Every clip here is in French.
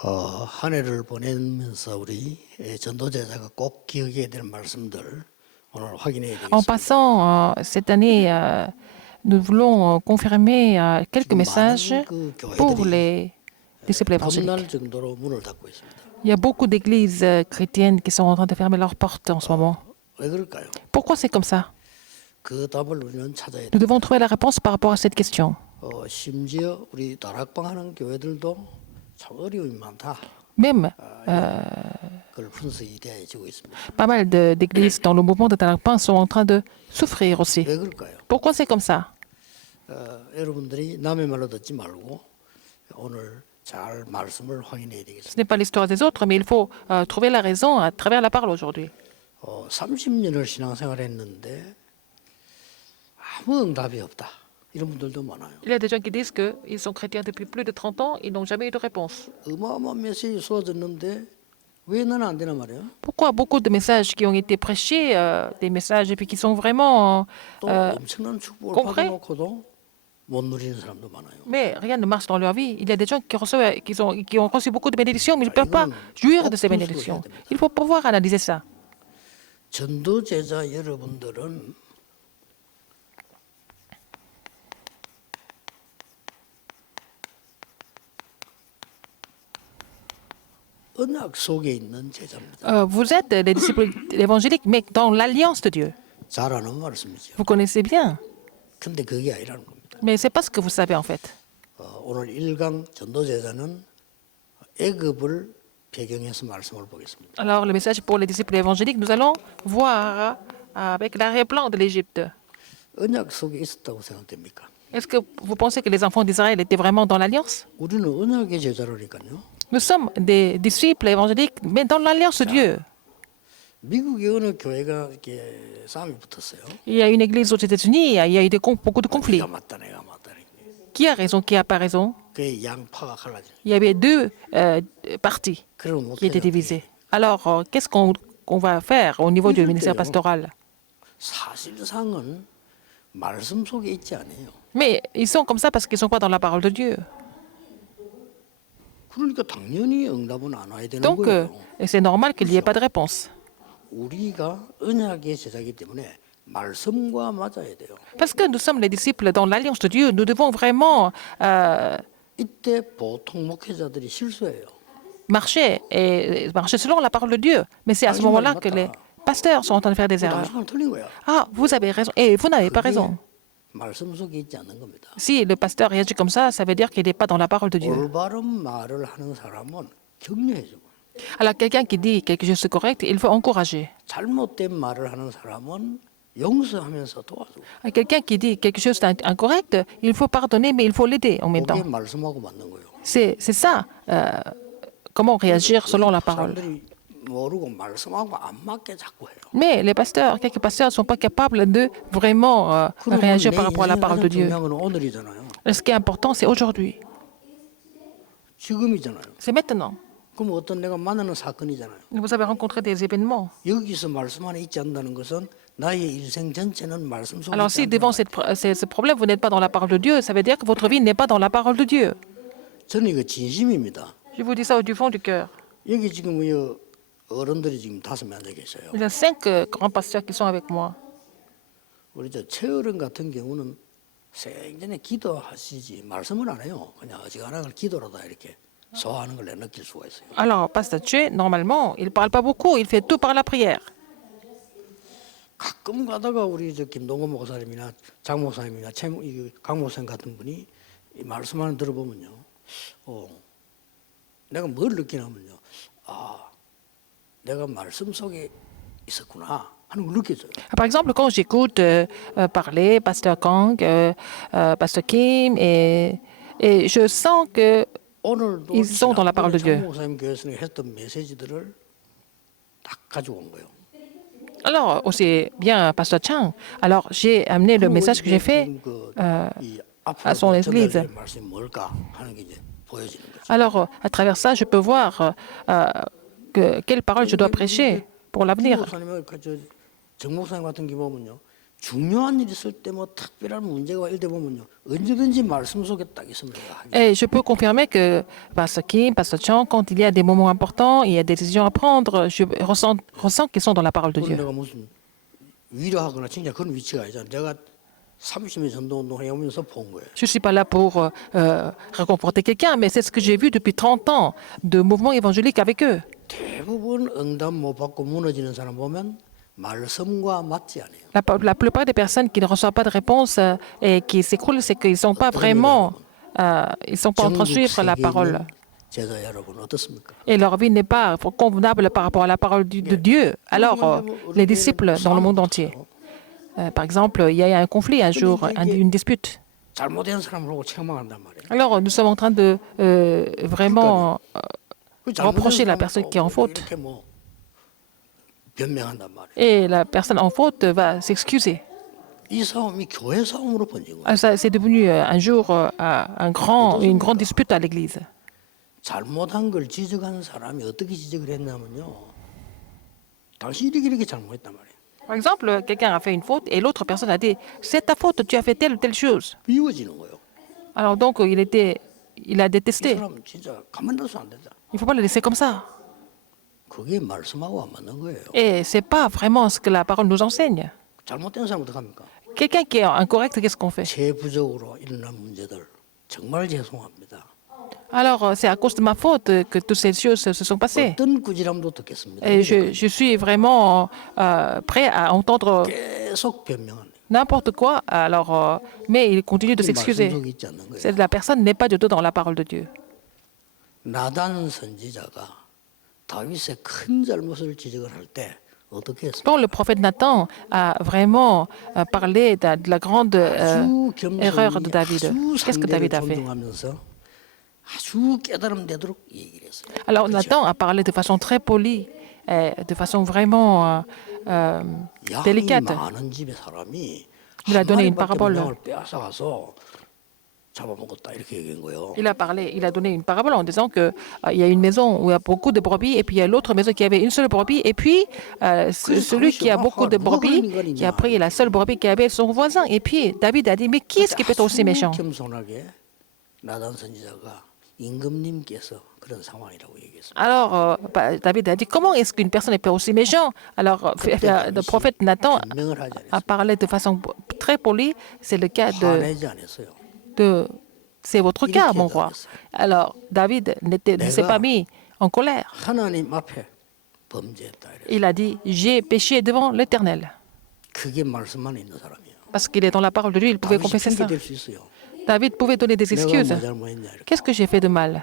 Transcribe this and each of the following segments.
한 해를 보내면서 우리 전도제자가 꼭 기억해야 될 말씀들 오늘 확인해야 En 되겠습니다. passant, cette année, nous voulons confirmer quelques 지금 messages 많은 그 pour 교회들이 les disciples évangéliques. 덤날 정도로 문을 닫고 있습니다. Il y a beaucoup d'églises chrétiennes qui sont en train de fermer leurs portes en ce moment. 왜 그럴까요? Pourquoi c'est comme ça? 그 답을 우리는 찾아야 Nous 돼. devons trouver la réponse par rapport à cette question. 심지어 우리 다락방 하는 교회들도 참 어려움이 많다. Même 그걸 분석이 되어지고 있습니다. pas mal d'églises dans le mouvement de Talakpan sont en train de souffrir aussi. 왜 그럴까요? Pourquoi c'est comme ça? 여러분들이 남의 말로 듣지 말고 오늘 잘 말씀을 확인해야 되겠습니다. Ce n'est pas l'histoire des autres, mais il faut trouver la raison à travers la parole aujourd'hui. 30년을 신앙생활했는데 아무 응답이 없다. 이런 분들도 많아요. Il y a des gens qui disent qu'ils sont chrétiens depuis plus de 30 ans, ils n'ont jamais eu de réponse. 어마어마한 메시지 쏟아졌는데 왜 나는 안 되나 말이에요. Pourquoi beaucoup de messages qui ont été prêchés, des messages et puis qui sont vraiment 또 엄청난 축복을 concret. 받아놓고도 못 누리는 사람도 많아요. mais rien ne marche dans leur vie. Il y a des gens qui ont reçu beaucoup de bénédictions, mais ils ne peuvent pas jouir de ces bénédictions. Il faut pouvoir analyser ça. 전도제자 여러분들은 언약 속에 있는 제자입니다. Vous êtes les disciples évangéliques, mais dans l'alliance de Dieu. 잘 아는 말씀이죠. Vous connaissez bien, 근데 그게 아니라는 겁니다. mais ce n'est pas ce que vous savez en fait. 오늘 1강 전도제자는 애굽을 배경해서 말씀을 보겠습니다. Alors, le message pour les disciples évangéliques, nous allons voir avec l'arrière-plan de l'Égypte. 언약 속에 있었다고 생각됩니까? Est-ce que vous pensez que les enfants d'Israël étaient vraiment dans l'alliance? 우리는 언약의 제자라니까요. Nous sommes des disciples évangéliques, mais dans l'alliance de Dieu. 미국의 어느 교회가 이렇게 싸움이 붙었어요. Il y a une église aux États-Unis, il y a eu beaucoup de conflits. 내가 맞다, 내가 맞다. Qui a raison, qui n'a pas raison? 그 양파가 갈라져. Il y avait deux partis 그럼 qui étaient 어떻게 divisés. Alors, qu'est-ce qu'on va faire au niveau du ministère pastoral? 사실상은 말씀 속에 있지 않아요. Mais ils sont comme ça parce qu'ils ne sont pas dans la parole de Dieu. 그러니까 당연히 응답은 안 와야 되는 Donc, 거예요. c'est normal qu'il n'y ait pas de réponse. 우리가 언약의 제자이기 때문에 말씀과 맞아야 돼요. Parce que nous sommes les disciples dans l'alliance de Dieu, nous devons vraiment 이때 보통 목회자들이 실수해요. marcher selon la parole de Dieu. Mais c'est à ce moment-là que les pasteurs sont en train de faire des erreurs. 당신은 틀린 거야. Ah, vous avez raison. Et vous n'avez pas raison. 말씀 속에 있지 않는 겁니다. Si le pasteur réagit comme ça veut dire qu'il n'est pas dans la parole de Dieu. 올바른 말을 하는 사람은 격려해주고 Alors, quelqu'un qui dit quelque chose de correct, il faut encourager. 잘못된 말을 하는 사람은 용서하면서 도와주고 Quelqu'un qui dit quelque chose d'incorrect, il faut pardonner, mais il faut l'aider en même 그게 temps. 말씀하고 맞는 거예요. C'est ça, comment réagir selon la parole. 사람들이 모르고 말씀하고 안 맞게 자꾸 해요. Mais les pasteurs, quelques pasteurs ne sont pas capables de vraiment réagir par rapport à la parole de Dieu. 중요한 건 오늘이잖아요. Ce qui est important, c'est aujourd'hui. 지금이잖아요. C'est maintenant. 그럼 어떤 내가 만나는 사건이잖아요. Vous avez rencontré des événements. 여기서 말씀 안에 있지 않는다는 것은 나의 일생 전체는 말씀 속에 Alors 있지 si devant 않는다. ce problème, vous n'êtes pas dans la parole de Dieu, ça veut dire que votre vie n'est pas dans la parole de Dieu. 저는 이거 진심입니다. Je vous dis ça du fond du cœur. 여기 지금 어른들이 지금 5명 앉아 계셔요. Il y a 5 grands pasteurs qui sont avec moi. 우리 저 최어른 같은 경우는 생전에 기도하시지 말씀을 안 해요. 그냥 어지간한 걸 기도로 다 이렇게 소화하는 걸 내가 느낄 수가 있어요. Alors, Pasteur Tché, normalement, il ne parle pas beaucoup, il fait tout par la prière. 가끔 가다가 우리 저 김동건 목사님이나 장 목사님이나 강 목사님 같은 분이 이 말씀을 들어보면요, 내가 뭘 느끼냐면요, 내가 말씀 속에 있었구나 하는 걸 느껴져요. Par exemple, quand j'écoute parler Pasteur Kang, Pasteur Kim, et je sens que 오늘도 Ils sont dans la parole de Dieu. 장 목사님 교회에서 했던 메시지들을 딱 가지고 온 거예요. alors aussi bien Pasteur Chang. Alors j'ai amené le message que j'ai fait à son église. 말씀이 뭘까 하는 게 이제 보여지는 거죠. Alors à travers ça, je peux voir quelle parole je dois prêcher pour l'avenir. 정 목사님 같은 경우 보면요, 중요한 일 있을 때 뭐 특별한 문제가 일대 보면요 언제든지 말씀 속에 딱 있습니다. Et je peux confirmer que Pasteur Kim, Pasteur Chang, quand il y a des moments importants, il y a des décisions à prendre, je ressens qu'ils sont dans la parole de 그건 Dieu. 내가 무슨 위로하거나 진짜 그런 위치가 아니잖아. 내가 30년 전도 운동해오면서 본 거예요. Je ne suis pas là pour réconforter quelqu'un, mais c'est ce que j'ai vu depuis 30 ans de mouvements évangéliques avec eux. 대부분 응답 못 받고 무너지는 사람 보면 말씀과 맞지 않아요. La plupart des personnes qui ne reçoivent pas de réponse et qui s'écroulent, c'est qu'ils ne sont pas vraiment, ils sont pas en train de 전국 suivre la 세계에 parole. 있는 제자 여러분 어떻습니까? Et leur vie n'est pas convenable par rapport à la parole de Dieu. Alors, les disciples dans le monde entier. Par exemple, il y a eu un conflit un jour, une dispute. 잘못된 사람을 보고 책망한단 말이에요. Alors, nous sommes en train de vraiment 그 잘못된 reprocher la 사람을 personne 보고 qui est en faute. 이렇게 뭐 변명한단 말이에요. Et la personne en faute va s'excuser. 이 싸움이 교회 싸움으로 번진 거예요. Ah, ça, c'est devenu un jour une grande dispute à l'église. 잘못한 걸 지적하는 사람이 어떻게 지적을 했냐면요. 당신이 이렇게 잘못했단 말이에요. Par exemple, quelqu'un a fait une faute et l'autre personne a dit « C'est ta faute, tu as fait telle ou telle chose 미워지는 거예요. ». Alors donc, il a 이 détesté. 사람 진짜 가만둬서 안 된다. Il ne faut pas le laisser comme ça. 그게 말씀하고 안 맞는 거예요. Et ce n'est pas vraiment ce que la parole nous enseigne. 잘못된 사람 어떡합니까? Quelqu'un qui est incorrect, qu'est-ce qu'on fait? 제 부족으로 일어난 문제들 정말 죄송합니다. Alors, c'est à cause de ma faute que toutes ces choses se sont passées. 어떤 꾸지람도 듣겠습니다. Et je suis vraiment prêt à entendre 계속 변명하는 n'importe quoi. Alors, mais il continue de 말씀 s'excuser. 속에 있지 않는 거예요. La personne n'est pas du tout dans la parole de Dieu. 나단 선지자가 다윗의 큰 잘못을 지적을 할 때 어떻게 했습니까? Quand le prophète Nathan a vraiment parlé de la grande 아주 erreur de 겸손히 David, 아주 qu'est-ce que 상대를 David a fait? 존중하면서 아주 깨달음 되도록 얘기를 했어요. Alors Nathan a parlé de façon très polie, de façon vraiment 양이 délicate. 많은 집의 사람이 Il a 한 donné une 마리밖에 parabole. 양을 빼앗아가서 잡아먹었다 이렇게 얘기한 거예요. Il a donné une parabole en disant que il y a une maison où il y a beaucoup de brebis et puis il y a l'autre maison qui avait une seule brebis et puis celui qui a beaucoup de brebis qui a pris la seule brebis qui avait son voisin et puis David a dit mais qui est-ce qui peut être aussi méchant? 겸손하게 나단 선지자가 임금님께서 그런 상황이라고 얘기했습니다. Alors David a dit comment est-ce qu'une personne peut être aussi méchant? Alors le prophète Nathan 변명을 하지 a 않았어요. parlé de façon très polie. C'est le cas 화내지 않았어요. c'est votre cas, mon roi. Alors, David ne s'est pas mis en colère. 하나님 앞에 범죄했다. 이래서. Il a dit, j'ai péché devant l'Éternel. 그게 말씀만 있는 사람이에요. Parce qu'il est dans la parole de Dieu, il pouvait 다윗이 confesser ça. 핑계댈 수 있어요. David pouvait donner des 내가 excuses. 뭐 잘못했냐 이렇게. Qu'est-ce que j'ai fait de mal?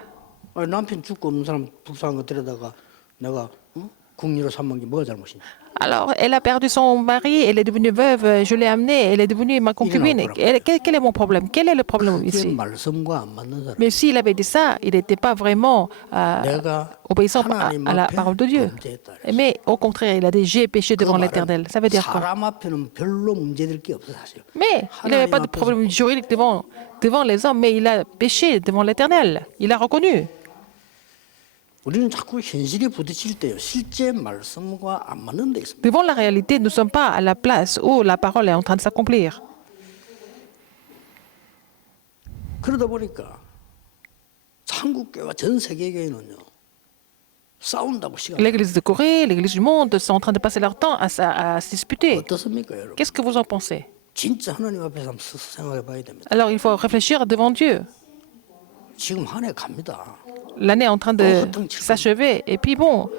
아니, 남편 죽고 없는 사람 불쌍한 거 데려다가 내가 국리로 삼은 게 뭐가 잘못이냐. Alors, elle a perdu son mari, elle est devenue veuve, je l'ai amenée, elle est devenue ma concubine. Quel est mon problème? Quel est le problème 그게 ici? 말씀과 안 맞는 사람. Mais s'il avait dit ça, il n'était pas vraiment 내가 obéissant 하나님 à la 앞에 parole de Dieu. 범죄했다. 이랬어요. Mais au contraire, il a dit, j'ai péché 그 devant 말은 l'Éternel. Ça veut dire quoi? 사람 앞에는 별로 문제될 게 없어 사실. Mais il n'avait pas de problème juridique devant les hommes, mais il a péché devant l'Éternel. Il a reconnu. 우리는 자꾸 현실에 부딪힐 때요. 실제 말씀과 안 맞는 데 있습니다. Devant la réalité, nous ne sommes pas à la place où la parole est en train de s'accomplir. 그러다 보니까 한국교회와 전 세계교회는요. 싸운다고 시간. L'Église de Corée, l'Église du monde sont en train de passer leur temps à se disputer. 어떻습니까, 여러분? Qu'est-ce que vous en pensez? 진짜 하나님 앞에서 한번 생각해 봐야 됩니다. Alors il faut réfléchir devant Dieu. 지금 한 해 갑니다. L'année est en train de s'achever. Et puis bon,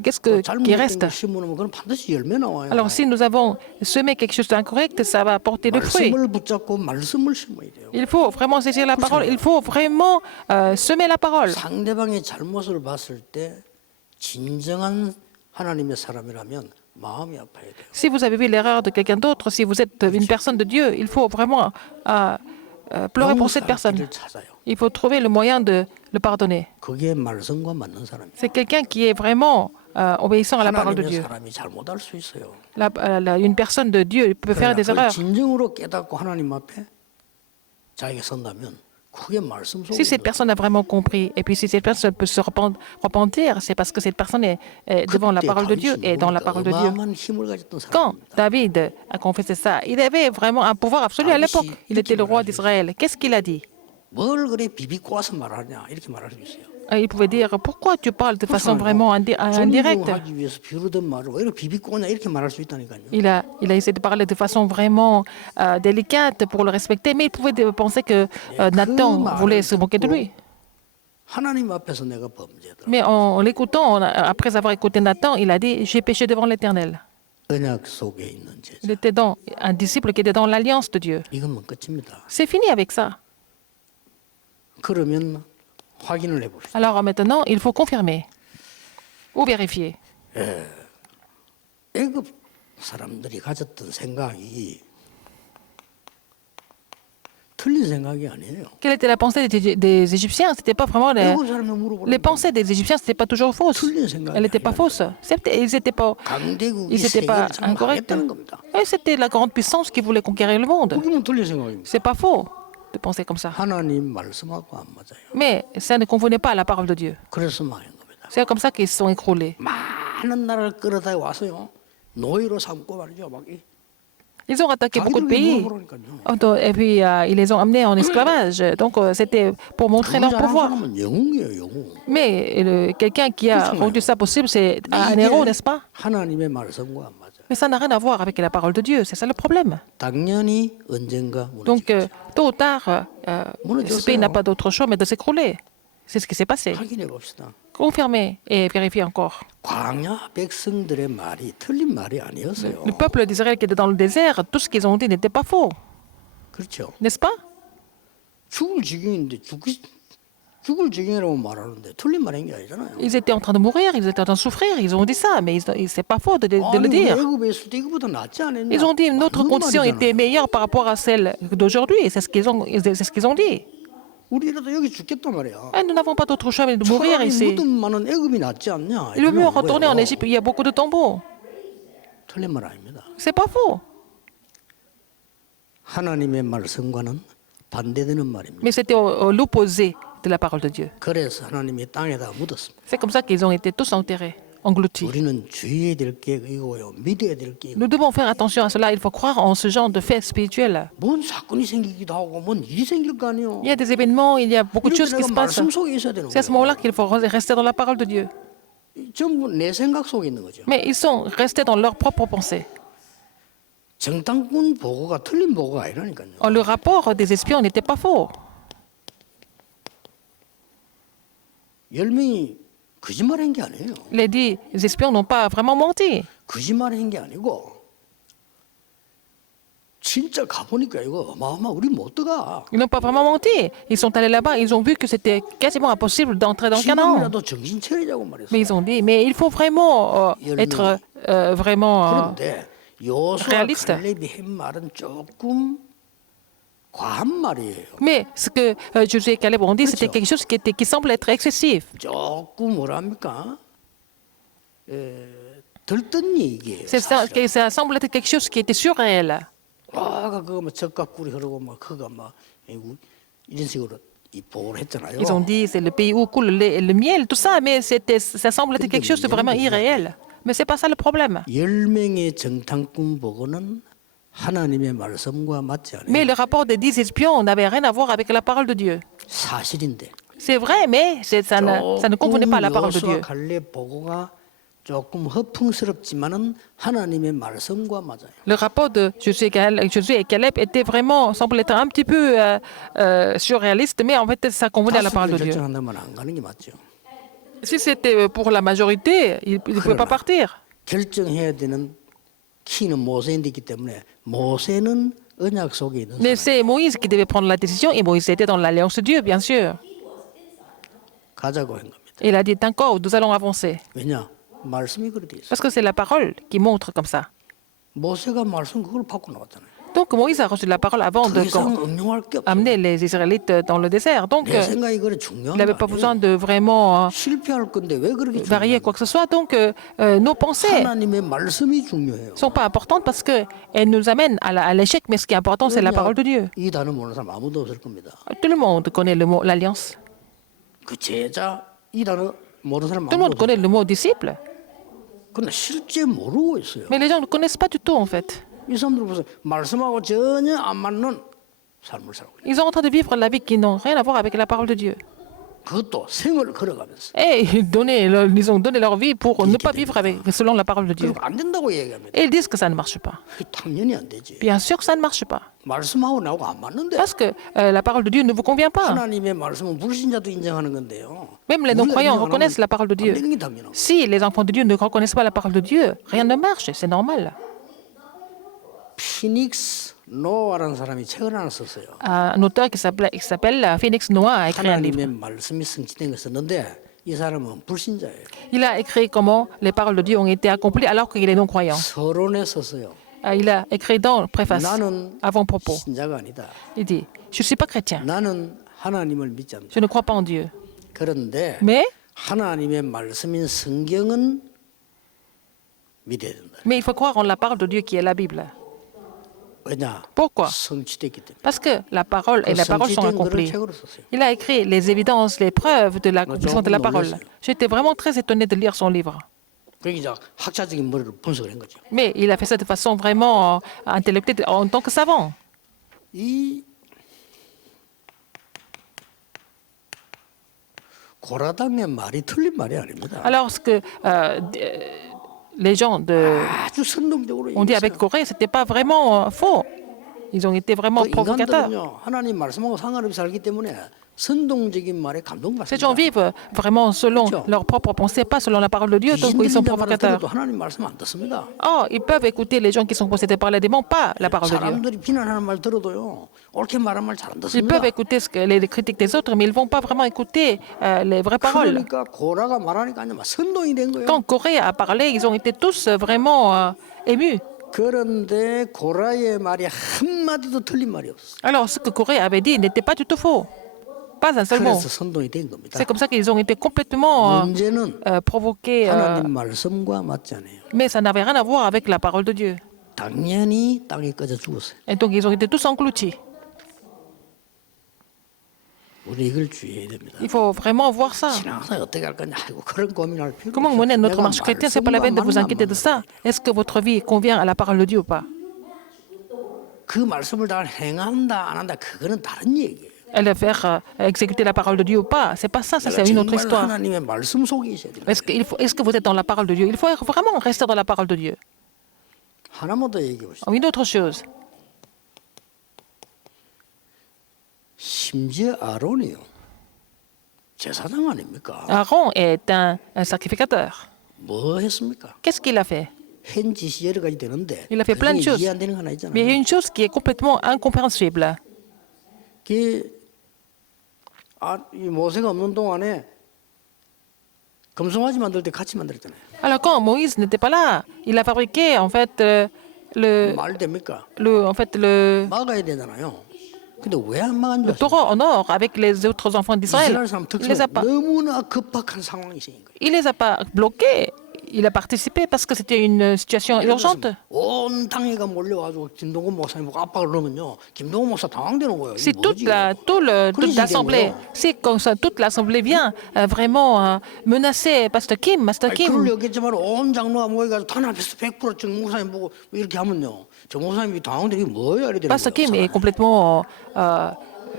qu'est-ce qui 잘못된 reste? 걸 심으면 그건 반드시 열매 나와요. Alors si nous avons semé quelque chose d'incorrect, ça va porter le fruit. 말씀을 붙잡고 말씀을 심어야 돼요. Il faut vraiment saisir la parole. Il faut vraiment semer la parole. 상대방의 잘못을 봤을 때 진정한 하나님의 사람이라면 마음이 아파야 돼요. Si vous avez vu l'erreur de quelqu'un d'autre, si vous êtes une personne de Dieu, il faut vraiment pleurer pour cette personne. 용서하기를 찾아요. Il faut trouver le moyen de le pardonner. 그게 말씀과 맞는 사람이에요. C'est quelqu'un qui est vraiment obéissant à la parole de 하나님의 Dieu. 사람이 잘못할 수 있어요. Une personne de Dieu peut faire des 그걸 erreurs. 진정으로 깨닫고 하나님 앞에 자기가 선다면 그게 말씀 속에 Si cette 있는 personne a vraiment compris, et puis si cette personne peut se repentir, c'est parce que cette personne est devant la 그때 parole de Dieu 다윗이 et dans la 누구니까 parole de Dieu. 어마어마한 힘을 가졌던 Quand 사람입니다. David a confessé ça, il avait vraiment un pouvoir absolu à l'époque. Il était le roi d'Israël. Qu'est-ce qu'il a dit? 뭘 그래 비비고 와서 말하냐 이렇게 말할 수 있어요. Il pouvait dire, pourquoi tu parles de façon vraiment indirecte? 존중하기 위해서 비루던 말을 왜 이렇게 비비고 오냐 이렇게 말할 수 있다니까요. Il a essayé de parler de façon vraiment délicate pour le respecter, mais il pouvait penser que Nathan voulait se moquer de lui. 하나님 앞에서 내가 범죄했다. Mais en l'écoutant, après avoir écouté Nathan, il a dit, j'ai péché devant l'Éternel. 언약 속에 있는 제자. Il était un disciple qui était dans l'alliance de Dieu. 이건 끝입니다. C'est fini avec ça. 그러면 확인을 해봅시다. Alors maintenant, il faut confirmer ou vérifier. 애굽 사람들이 가졌던 생각이 틀린 생각이 아니에요. Quelle était la pensée des Égyptiens? C'était pas vraiment 애굽 사람들 물어보는 les pensées des Égyptiens, c'était pas toujours fausse. 틀린 생각이 Elle n'était pas fausse. Ils n'étaient pas 강대국이 pas 세계를 참 incorrects. 망했다는 겁니다. Et c'était la grande puissance qui voulait conquérir le monde. 그게 틀린 생각입니다. C'est pas faux de penser comme ça. 하나님 말씀하고 안 맞아요. Mais ça ne convenait pas à la parole de Dieu. 그래서 망한 겁니다. C'est comme ça qu'ils se sont écroulés. 많은 나라를 끌어다 와서요. 노예로 삼고 말이죠. 막 Ils ont attaqué beaucoup de 자기들이 pays. 물어보니까요. Et puis, ils les ont amenés en esclavage. Donc, c'était pour montrer leur 잘한 pouvoir. 사람은 영웅이에요, 영웅. Mais quelqu'un qui a rendu ça possible, c'est un 이게 héros, n'est-ce pas? 하나님의 말씀과 안 맞아요. Mais ça n'a rien à voir avec la parole de Dieu. C'est ça le problème. 당연히 언젠가 Donc, 무너지겠죠. tôt ou tard, ce pays n'a pas d'autre choix mais de s'écrouler. C'est ce qui s'est passé. 확인해 봅시다. Confirmer et vérifier encore. 광야 백성들의 말이 틀린 말이 아니었어요. Le peuple d'Israël qui était dans le désert, tout ce qu'ils ont dit n'était pas faux, 그렇죠. n'est-ce pas? 죽을 지경인데 죽을 지경이라고 말하는데 틀린 말인 게 아니잖아요. Ils étaient en train de mourir, ils étaient en train de souffrir, ils ont dit ça, mais c'est pas faux de le 아니, dire. 애굽에 있을 때 이거보다 낫지 않았냐? Ils ont dit notre 맞는 condition 말이잖아요. était meilleure par rapport à celle d'aujourd'hui, et c'est ce qu'ils ont dit. 우리라도 여기 죽겠단 말이야. Et nous n'avons pas d'autre choix mais de mourir 차라리 ici. 무덤 많은 애굽이 낫지 않냐? Il vaut mieux 이러는 retourner en 거예요. Égypte, il y a beaucoup de tombeaux. 틀린 말 아닙니다. C'est pas faux, 하나님의 말씀과는 반대되는 말입니다. mais c'était l'opposé de la parole de Dieu. 그래서 하나님이 땅에다 묻었습니다. C'est comme ça qu'ils ont été tous enterrés, engloutis. 우리는 주의해야 될 게 이거요. 믿어야 될 게 이거. Nous devons faire attention à cela. Il faut croire en ce genre de faits spirituels. 뭔 사건이 생기기도 하고 뭔 일이 생길 거 아니에요. Il y a des événements, il y a beaucoup de 이럴 choses 때 qui se 내가 passent. 말씀 속에 있어야 되는 C'est à ce 거예요. moment-là qu'il faut rester dans la parole de Dieu. 전부 내 생각 속에 있는 거죠. Mais ils sont restés dans leurs propres pensées. 정탐꾼 보고가 틀린 보고가 아니라니까요. Le rapport des espions n'était pas faux. 10명이 거짓말한 게 아니에요. Les 10 espions n'ont pas vraiment menti. 거짓말한 게 아니고 진짜 가보니까 이거 어마어마 우리 못 들어가. Ils n'ont pas vraiment menti. Ils sont allés là-bas, ils ont vu que c'était quasiment impossible d'entrer dans Canaan. 지금이라도 정신 차리자고 말했어요. Mais ils ont dit, mais il faut vraiment être vraiment... 그런데 요수와 réaliste. 갈렙이 한 말은 조금 과한 말이에요. Mais ce que Josué et Caleb ont dit, c'était quelque chose qui semble être excessif. 조금 뭐랍니까? 들뜬 얘기예요. Ça semble être quelque chose qui était surréel. 아가 그거 뭐 젖과 꿀이 흐르고 막 그거 막 이런 식으로 이 보고를 했잖아요. Ils ont dit c'est le pays où coule le lait et le miel, tout ça, mais ça semble être quelque chose de vraiment irréel. Mais c'est pas ça le problème. 10명의 정탐꾼 보고는 하나님의 말씀과 맞지 않아요. Mais le rapport des 10 espions n'avait rien à voir avec la parole de Dieu. 사실인데. C'est vrai, mais ça ne convenait pas à la parole de Dieu. 요수와 갈렙 보고가 조금 허풍스럽지만은 하나님의 말씀과 맞아요. Le rapport de Josué et Caleb était vraiment, semble être un petit peu surréaliste, mais en fait, ça convenait à la parole de Dieu. 결정한다면 안 가는 게 맞죠. Si c'était pour la majorité, ils ne pouvaient pas partir. 결정해야 되는 키는 모세인데 있기 때문에 모세는 언약 속에 있는 Mais 사람. c'est Moïse qui devait prendre la décision, et Moïse était dans l'alliance de Dieu, bien sûr. 가자고 한 겁니다. Et il a dit, d'accord, nous allons avancer. 왜냐? 말씀이 그렇게 돼 있어요. Parce que c'est la parole qui montre comme ça. 모세가 말씀 그걸 받고 나왔잖아요. Donc Moïse a reçu la parole avant 더 de 이상 응용할 게 없어요. amener les Israélites dans le désert. Donc 내 생각이 그래 il 중요한 n'avait 거 pas besoin 아니에요. de vraiment 실패할 건데 왜 그렇게 varier 중요해요? quoi que ce soit. Donc nos pensées 하나님의 말씀이 중요해요. sont pas importantes parce qu'elles nous amènent à l'échec, mais ce qui est important, c'est la parole de Dieu. 이 단어 모르는 사람 아무도 없을 겁니다. Tout le monde connaît le mot l'alliance. 그 제자 이 단어 모르는 사람 Tout le monde 아무도 없어요. connaît le mot disciple. 그러나 실제 모르고 있어요. Mais les gens ne connaissent pas du tout, en fait. 이 사람들 보세요. 말씀하고 전혀 안 맞는 삶을 살고 있어요. Ils sont en train de vivre la vie qui n'ont rien à voir avec la parole de Dieu. 그것도 생을 걸어가면서. Et ils ont donné leur vie pour ne pas vivre selon la parole de Dieu. 그리고 안 된다고 얘기합니다. Et ils disent que ça ne marche pas. 당연히 안 되지. Bien sûr que ça ne marche pas. 말씀하고 나하고 안 맞는데. Parce que la parole de Dieu ne vous convient pas. 하나님의 말씀은 불신자도 인정하는 건데요. Même les non-croyants reconnaissent la parole de 안 Dieu. 되는 게 당연하고. Si les enfants de Dieu ne reconnaissent pas la parole de Dieu, rien ne marche, c'est normal. 피닉스 노아라는 사람이 책을 하나 썼어요. Un auteur qui s'appelle Phoenix Noah a écrit un livre. 하나님의 말씀이 성취된 걸 썼는데 이 사람은 불신자예요. Il a écrit comment les paroles de Dieu ont été accomplies alors qu'il est non-croyant. 서론에 썼어요. Il a écrit dans le préface, 나는 avant-propos. 신자가 아니다. Il dit, je ne suis pas chrétien, 나는 하나님을 믿지 않는다. je ne crois pas en Dieu. 그런데 Mais 하나님의 말씀인 성경은 믿어야 된다. il faut croire en la parole de Dieu qui est la Bible. 왜냐? Pourquoi? 성취됐기 때문에. Parce que la parole et la parole sont 성취된 거를 accomplies. 책으로 썼어요. Il a écrit les évidences, les preuves de l'accomplissement de la parole. J'étais vraiment très étonné de lire son livre. 그게 이제 학자적인 머리로 분석을 한 거죠. Mais il a fait ça de façon vraiment intellectuelle en tant que savant. 이 고라당의 말이 틀린 말이 아닙니다. Alors ce que les gens 아주 선동적으로 ont dit avec 얘기했어요. Corée, c'était pas vraiment faux. Ils ont été vraiment 그 provocateurs. 인간들은요 하나님 말씀하고 상관없이 살기 때문에 선동적인 말에 Ces 감동받습니다. gens vivent vraiment selon 그렇죠. leurs propres pensées, pas selon la parole de Dieu, donc ils sont 귀신 들린다 말을 provocateurs. 들어도 하나님 말씀 안 듣습니다. Oh, ils peuvent écouter les gens qui sont possédés par les démons, pas la parole de Dieu. 사람들이 비난하는 말 들어도요 옳게 말한 말 잘 안 Ils 듣습니다. peuvent écouter les critiques des autres, mais ils ne vont pas vraiment écouter les vraies paroles. 그러니까 고라가 말하니까 아니면 선동이 된 거예요. Quand Corée a parlé, ils ont été tous vraiment émus. 그런데 고라의 말이 한 마디도 틀린 말이 없어. Alors, ce que Corée avait dit n'était pas du tout faux. Pas un seul mot. 그래서 선동이 된 겁니다. C'est comme ça qu'ils ont été complètement 문제는 provoqués, 하나님 말씀과 맞지 않아요. mais ça n'avait rien à voir avec la parole de Dieu. 당연히 땅에 꺼져 죽었어요. Et donc, ils ont été tous engloutis. 우리 이걸 주의해야 됩니다. Il faut vraiment voir ça. 신앙생활 어떻게 할 거냐? 아이고 그런 고민할 필요 Comment 없어요. mener notre 내가 marche chrétienne, c'est pas la peine de vous 말씀과 inquiéter de 만나면 ça. Est-ce que votre vie convient à la parole de Dieu ou pas? 그 말씀을 다 행한다 안 한다 그거는 다른 얘기예요. Elle va faire exécuter la parole de Dieu ou pas? C'est pas ça, ça c'est une autre 정말 histoire. 하나님의 말씀 속에 있어야 돼요. Est-ce que vous êtes dans la parole de Dieu? Il faut vraiment rester dans la parole de Dieu. 하나만 더 얘기해 보시죠. Une autre chose. 심지어 아론이요. 제사장 아닙니까? Aaron est un sacrificateur. 뭐 했습니까? Qu'est-ce qu'il a fait? 한 짓이 여러 가지 되는데 Il a fait plein de 그중에 choses. 이해 안 되는 거 하나 Mais il y a 있잖아요. une chose qui est complètement incompréhensible. 이 모세가 없는 동안에 금송아지 만들 때 같이 만들었잖아요. Alors quand Moïse n'était pas là, il a fabriqué en fait 말 됩니까? le 막아야 되잖아요. 근데 왜 안 막은 줄 아세요? taureau en or avec les autres enfants d'Israël. 이스라엘 사람 Il les a 특성 pas, 너무나 급박한 상황이 생긴 거예요. il les a pas bloqués. Il a participé parce que c'était une situation urgente. 온 당회가 몰려가지고 김동건 목사님 보고 압박을 넣으면요, 김동건 목사 당황되는 거예요. Si 이게 뭐지? toute l'assemblée, si comme ça, toute l'assemblée vient vraiment menacer Pasteur Kim, 아니, Kim. 그럴 얘기했지만 온 장로가 모여가지고 탄 앞에서 100% 정 목사님 보고 이렇게 하면요, 정 목사님이 당황되는 게 뭐예요? 이래 되는 Pasteur Kim 거예요. est complètement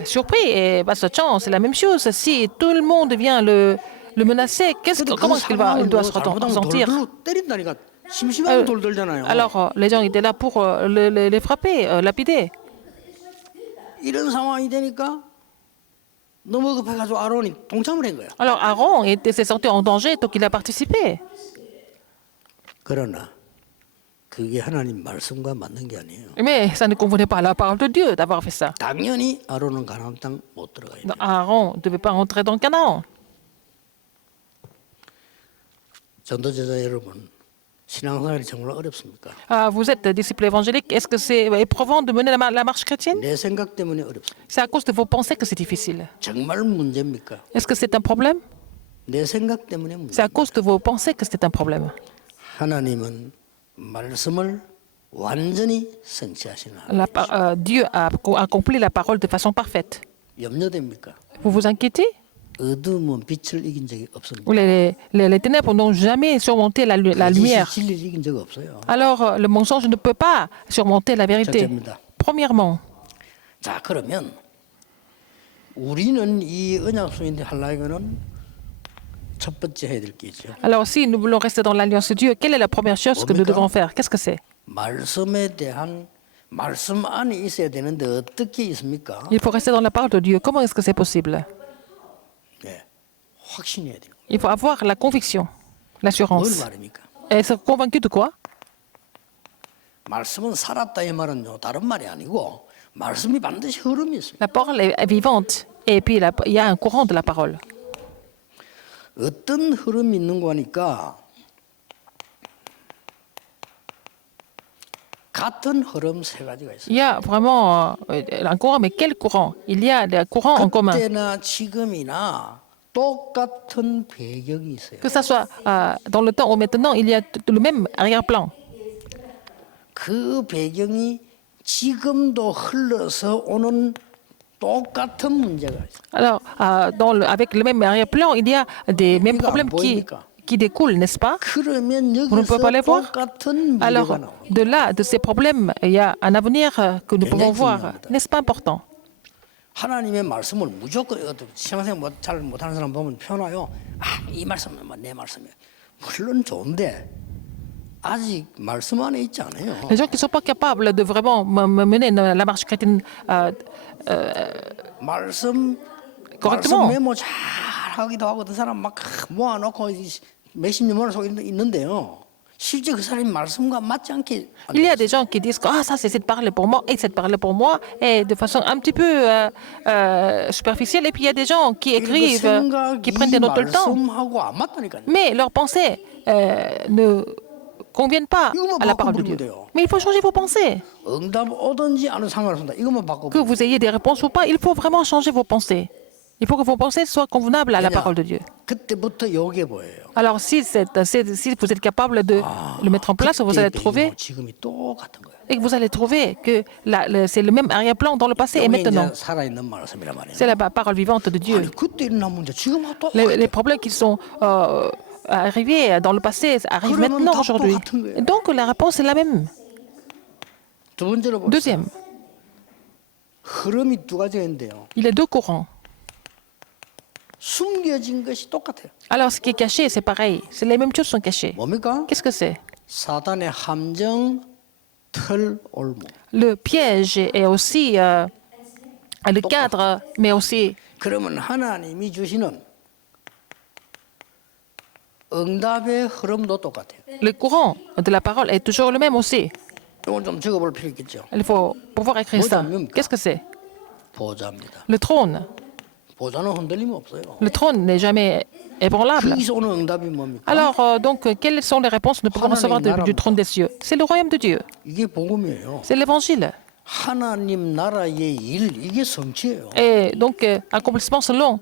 surpris et Pasteur Chan, c'est la même chose. Si tout le monde vient le menacer, 근데 comment est-ce il doit se 잘못하면 ressentir? 돌 때린다니까. 심심하면 돌 들잖아요. Alors, les gens étaient là pour les frapper, lapider. 이런 상황이 되니까 너무 급해가지고 아론이 동참을 한 거예요. Alors, Aaron s'est senti en danger, donc il a participé. 그러나 그게 하나님 말씀과 맞는 게 아니에요. Mais ça ne convenait pas à la parole de Dieu d'avoir fait ça. 당연히 아론은 가나안 땅 못 들어가요. Donc, Aaron ne devait pas rentrer dans le Canaan. 전도제자 여러분, 신앙생활이 정말 어렵습니까? Vous êtes disciple évangélique. Est-ce que c'est éprouvant de mener la marche chrétienne? 내 생각 때문에 어렵습니다. C'est à cause de vos pensées que c'est difficile. 정말 문제입니까? Est-ce que c'est un problème? 내 생각 때문에 C'est à 문제. cause de vos pensées que c'est un problème. 하나님은 말씀을 완전히 성취하시는 하나님. Dieu a accompli la parole de façon parfaite. 염려됩니까? Vous vous inquiétez? 어둠은 빛을 이긴 적이 없습니다. Les ténèbres n'ont jamais surmonté la 거짓이 lumière. 진리를 이긴 적 없어요. Alors, le mensonge ne peut pas surmonter la vérité. 첫째입니다. Premièrement, 자, 그러면 우리는 이 언약 속인데 하려면은 첫 번째 해야 될 게 있죠. alors si nous voulons rester dans l'alliance de Dieu, quelle est la première chose que nous devons faire? Qu'est-ce que c'est? 말씀에 대한 말씀 안에 있어야 되는데 어떻게 있습니까? Il faut rester dans la parole de Dieu. Comment est-ce que c'est possible? 네, 확신해야 돼요. Il faut avoir la conviction, 뭘 l'assurance. 말입니까? Être convaincu de quoi? 말씀은 살았다 이 말은요 다른 말이 아니고 말씀이 반드시 흐름이 있습니다. La parole est vivante. Et puis, il y a un courant de la parole. 어떤 흐름이 있는 거니까 같은 흐름 세 가지가 있어요. Il y a vraiment un courant, mais quel courant? Il y a des courants en commun. 그때나 지금이나 똑같은 배경이 있어요. Que ça soit dans le temps ou maintenant, il y a le même arrière-plan. 그 배경이 지금도 흘러서 오는 똑같은 문제가 있어요. Alors, avec le même arrière-plan, il y a des mêmes problèmes qui découlent, n'est-ce pas? 그러면 Vous ne pouvez pas les 여기서 voir? 똑같은 미래가 Alors, 나와요. de là, de ces problèmes, il y a un avenir que nous pouvons 굉장히 voir. 중요합니다. N'est-ce pas important? 하나님의 말씀을 무조건 신앙생활 잘 못하는 사람 보면 편해요. 이 말씀은 내 말씀이에요. 물론 좋은데 아직 말씀 안에 있지 않아요. Les gens qui ne sont pas capables de vraiment mener la marche chrétienne 말씀 correctement. 메모 잘 하기도 하고 어떤 사람 막 모아놓고 몇십 년 모아놓고 있는데요. 실제 그 사람이 말씀과 맞지 않게 Il y a des gens qui disent que ça c'est cette parole pour moi et cette parole pour moi et de façon un petit peu superficielle. Et puis il y a des gens qui écrivent, qui prennent des notes tout le temps, 말씀하고 안 맞다니까요. mais leurs pensées ne conviennent pas à la parole de Dieu. Mais il faut changer vos pensées. 응답 오든지 안 오든 상관없습니다. 이것만 바꿔. Que vous ayez des réponses ou pas, il faut vraiment changer vos pensées. Il faut que vos pensées soient convenables à la parole de Dieu. 그때부터 요게 보여요. Alors si vous êtes capable de le mettre en place, vous allez trouver 지금이 똑같은 거예요. et que vous allez trouver que c'est le même arrière-plan dans le passé et 이게 maintenant. 이제 살아있는 말씀이란 말이에요. C'est la parole vivante de Dieu. 아니 그때 일어난 문제 지금 또 Les problèmes qui sont arrivés dans le passé arrivent 그러면 maintenant 답도 aujourd'hui. 같은 거예요. Et donc la réponse est la même. 두 번째로 봅시다. Deuxième, 흐름이 두 가지가 있는데요. il y a deux courants. 숨겨진 것이 똑같아요. Alors ce qui est caché, c'est pareil. C'est les mêmes choses sont cachées. 뭡니까? Qu'est-ce que c'est? 사단의 함정, 틀, 올무. Le piège est aussi le cadre, mais aussi 그러면 하나님이 주시는 응답의 흐름도 똑같아요. le courant de la parole est toujours le même aussi. 이건 좀 적어볼 필요 있겠죠. Il faut pouvoir écrire ça. Qu'est-ce que c'est? 보좌입니다. Le trône. 보좌는 흔들림 없어요. Le trône n'est jamais ébranlable. 거기서 오는 응답이 뭡니까? Alors, donc, quelles sont les réponses que nous pouvons recevoir du trône des cieux? C'est le royaume de Dieu. 이게 복음이에요. C'est l'évangile. 하나님 나라의 일 이게 성취예요. Et donc, accomplissement selon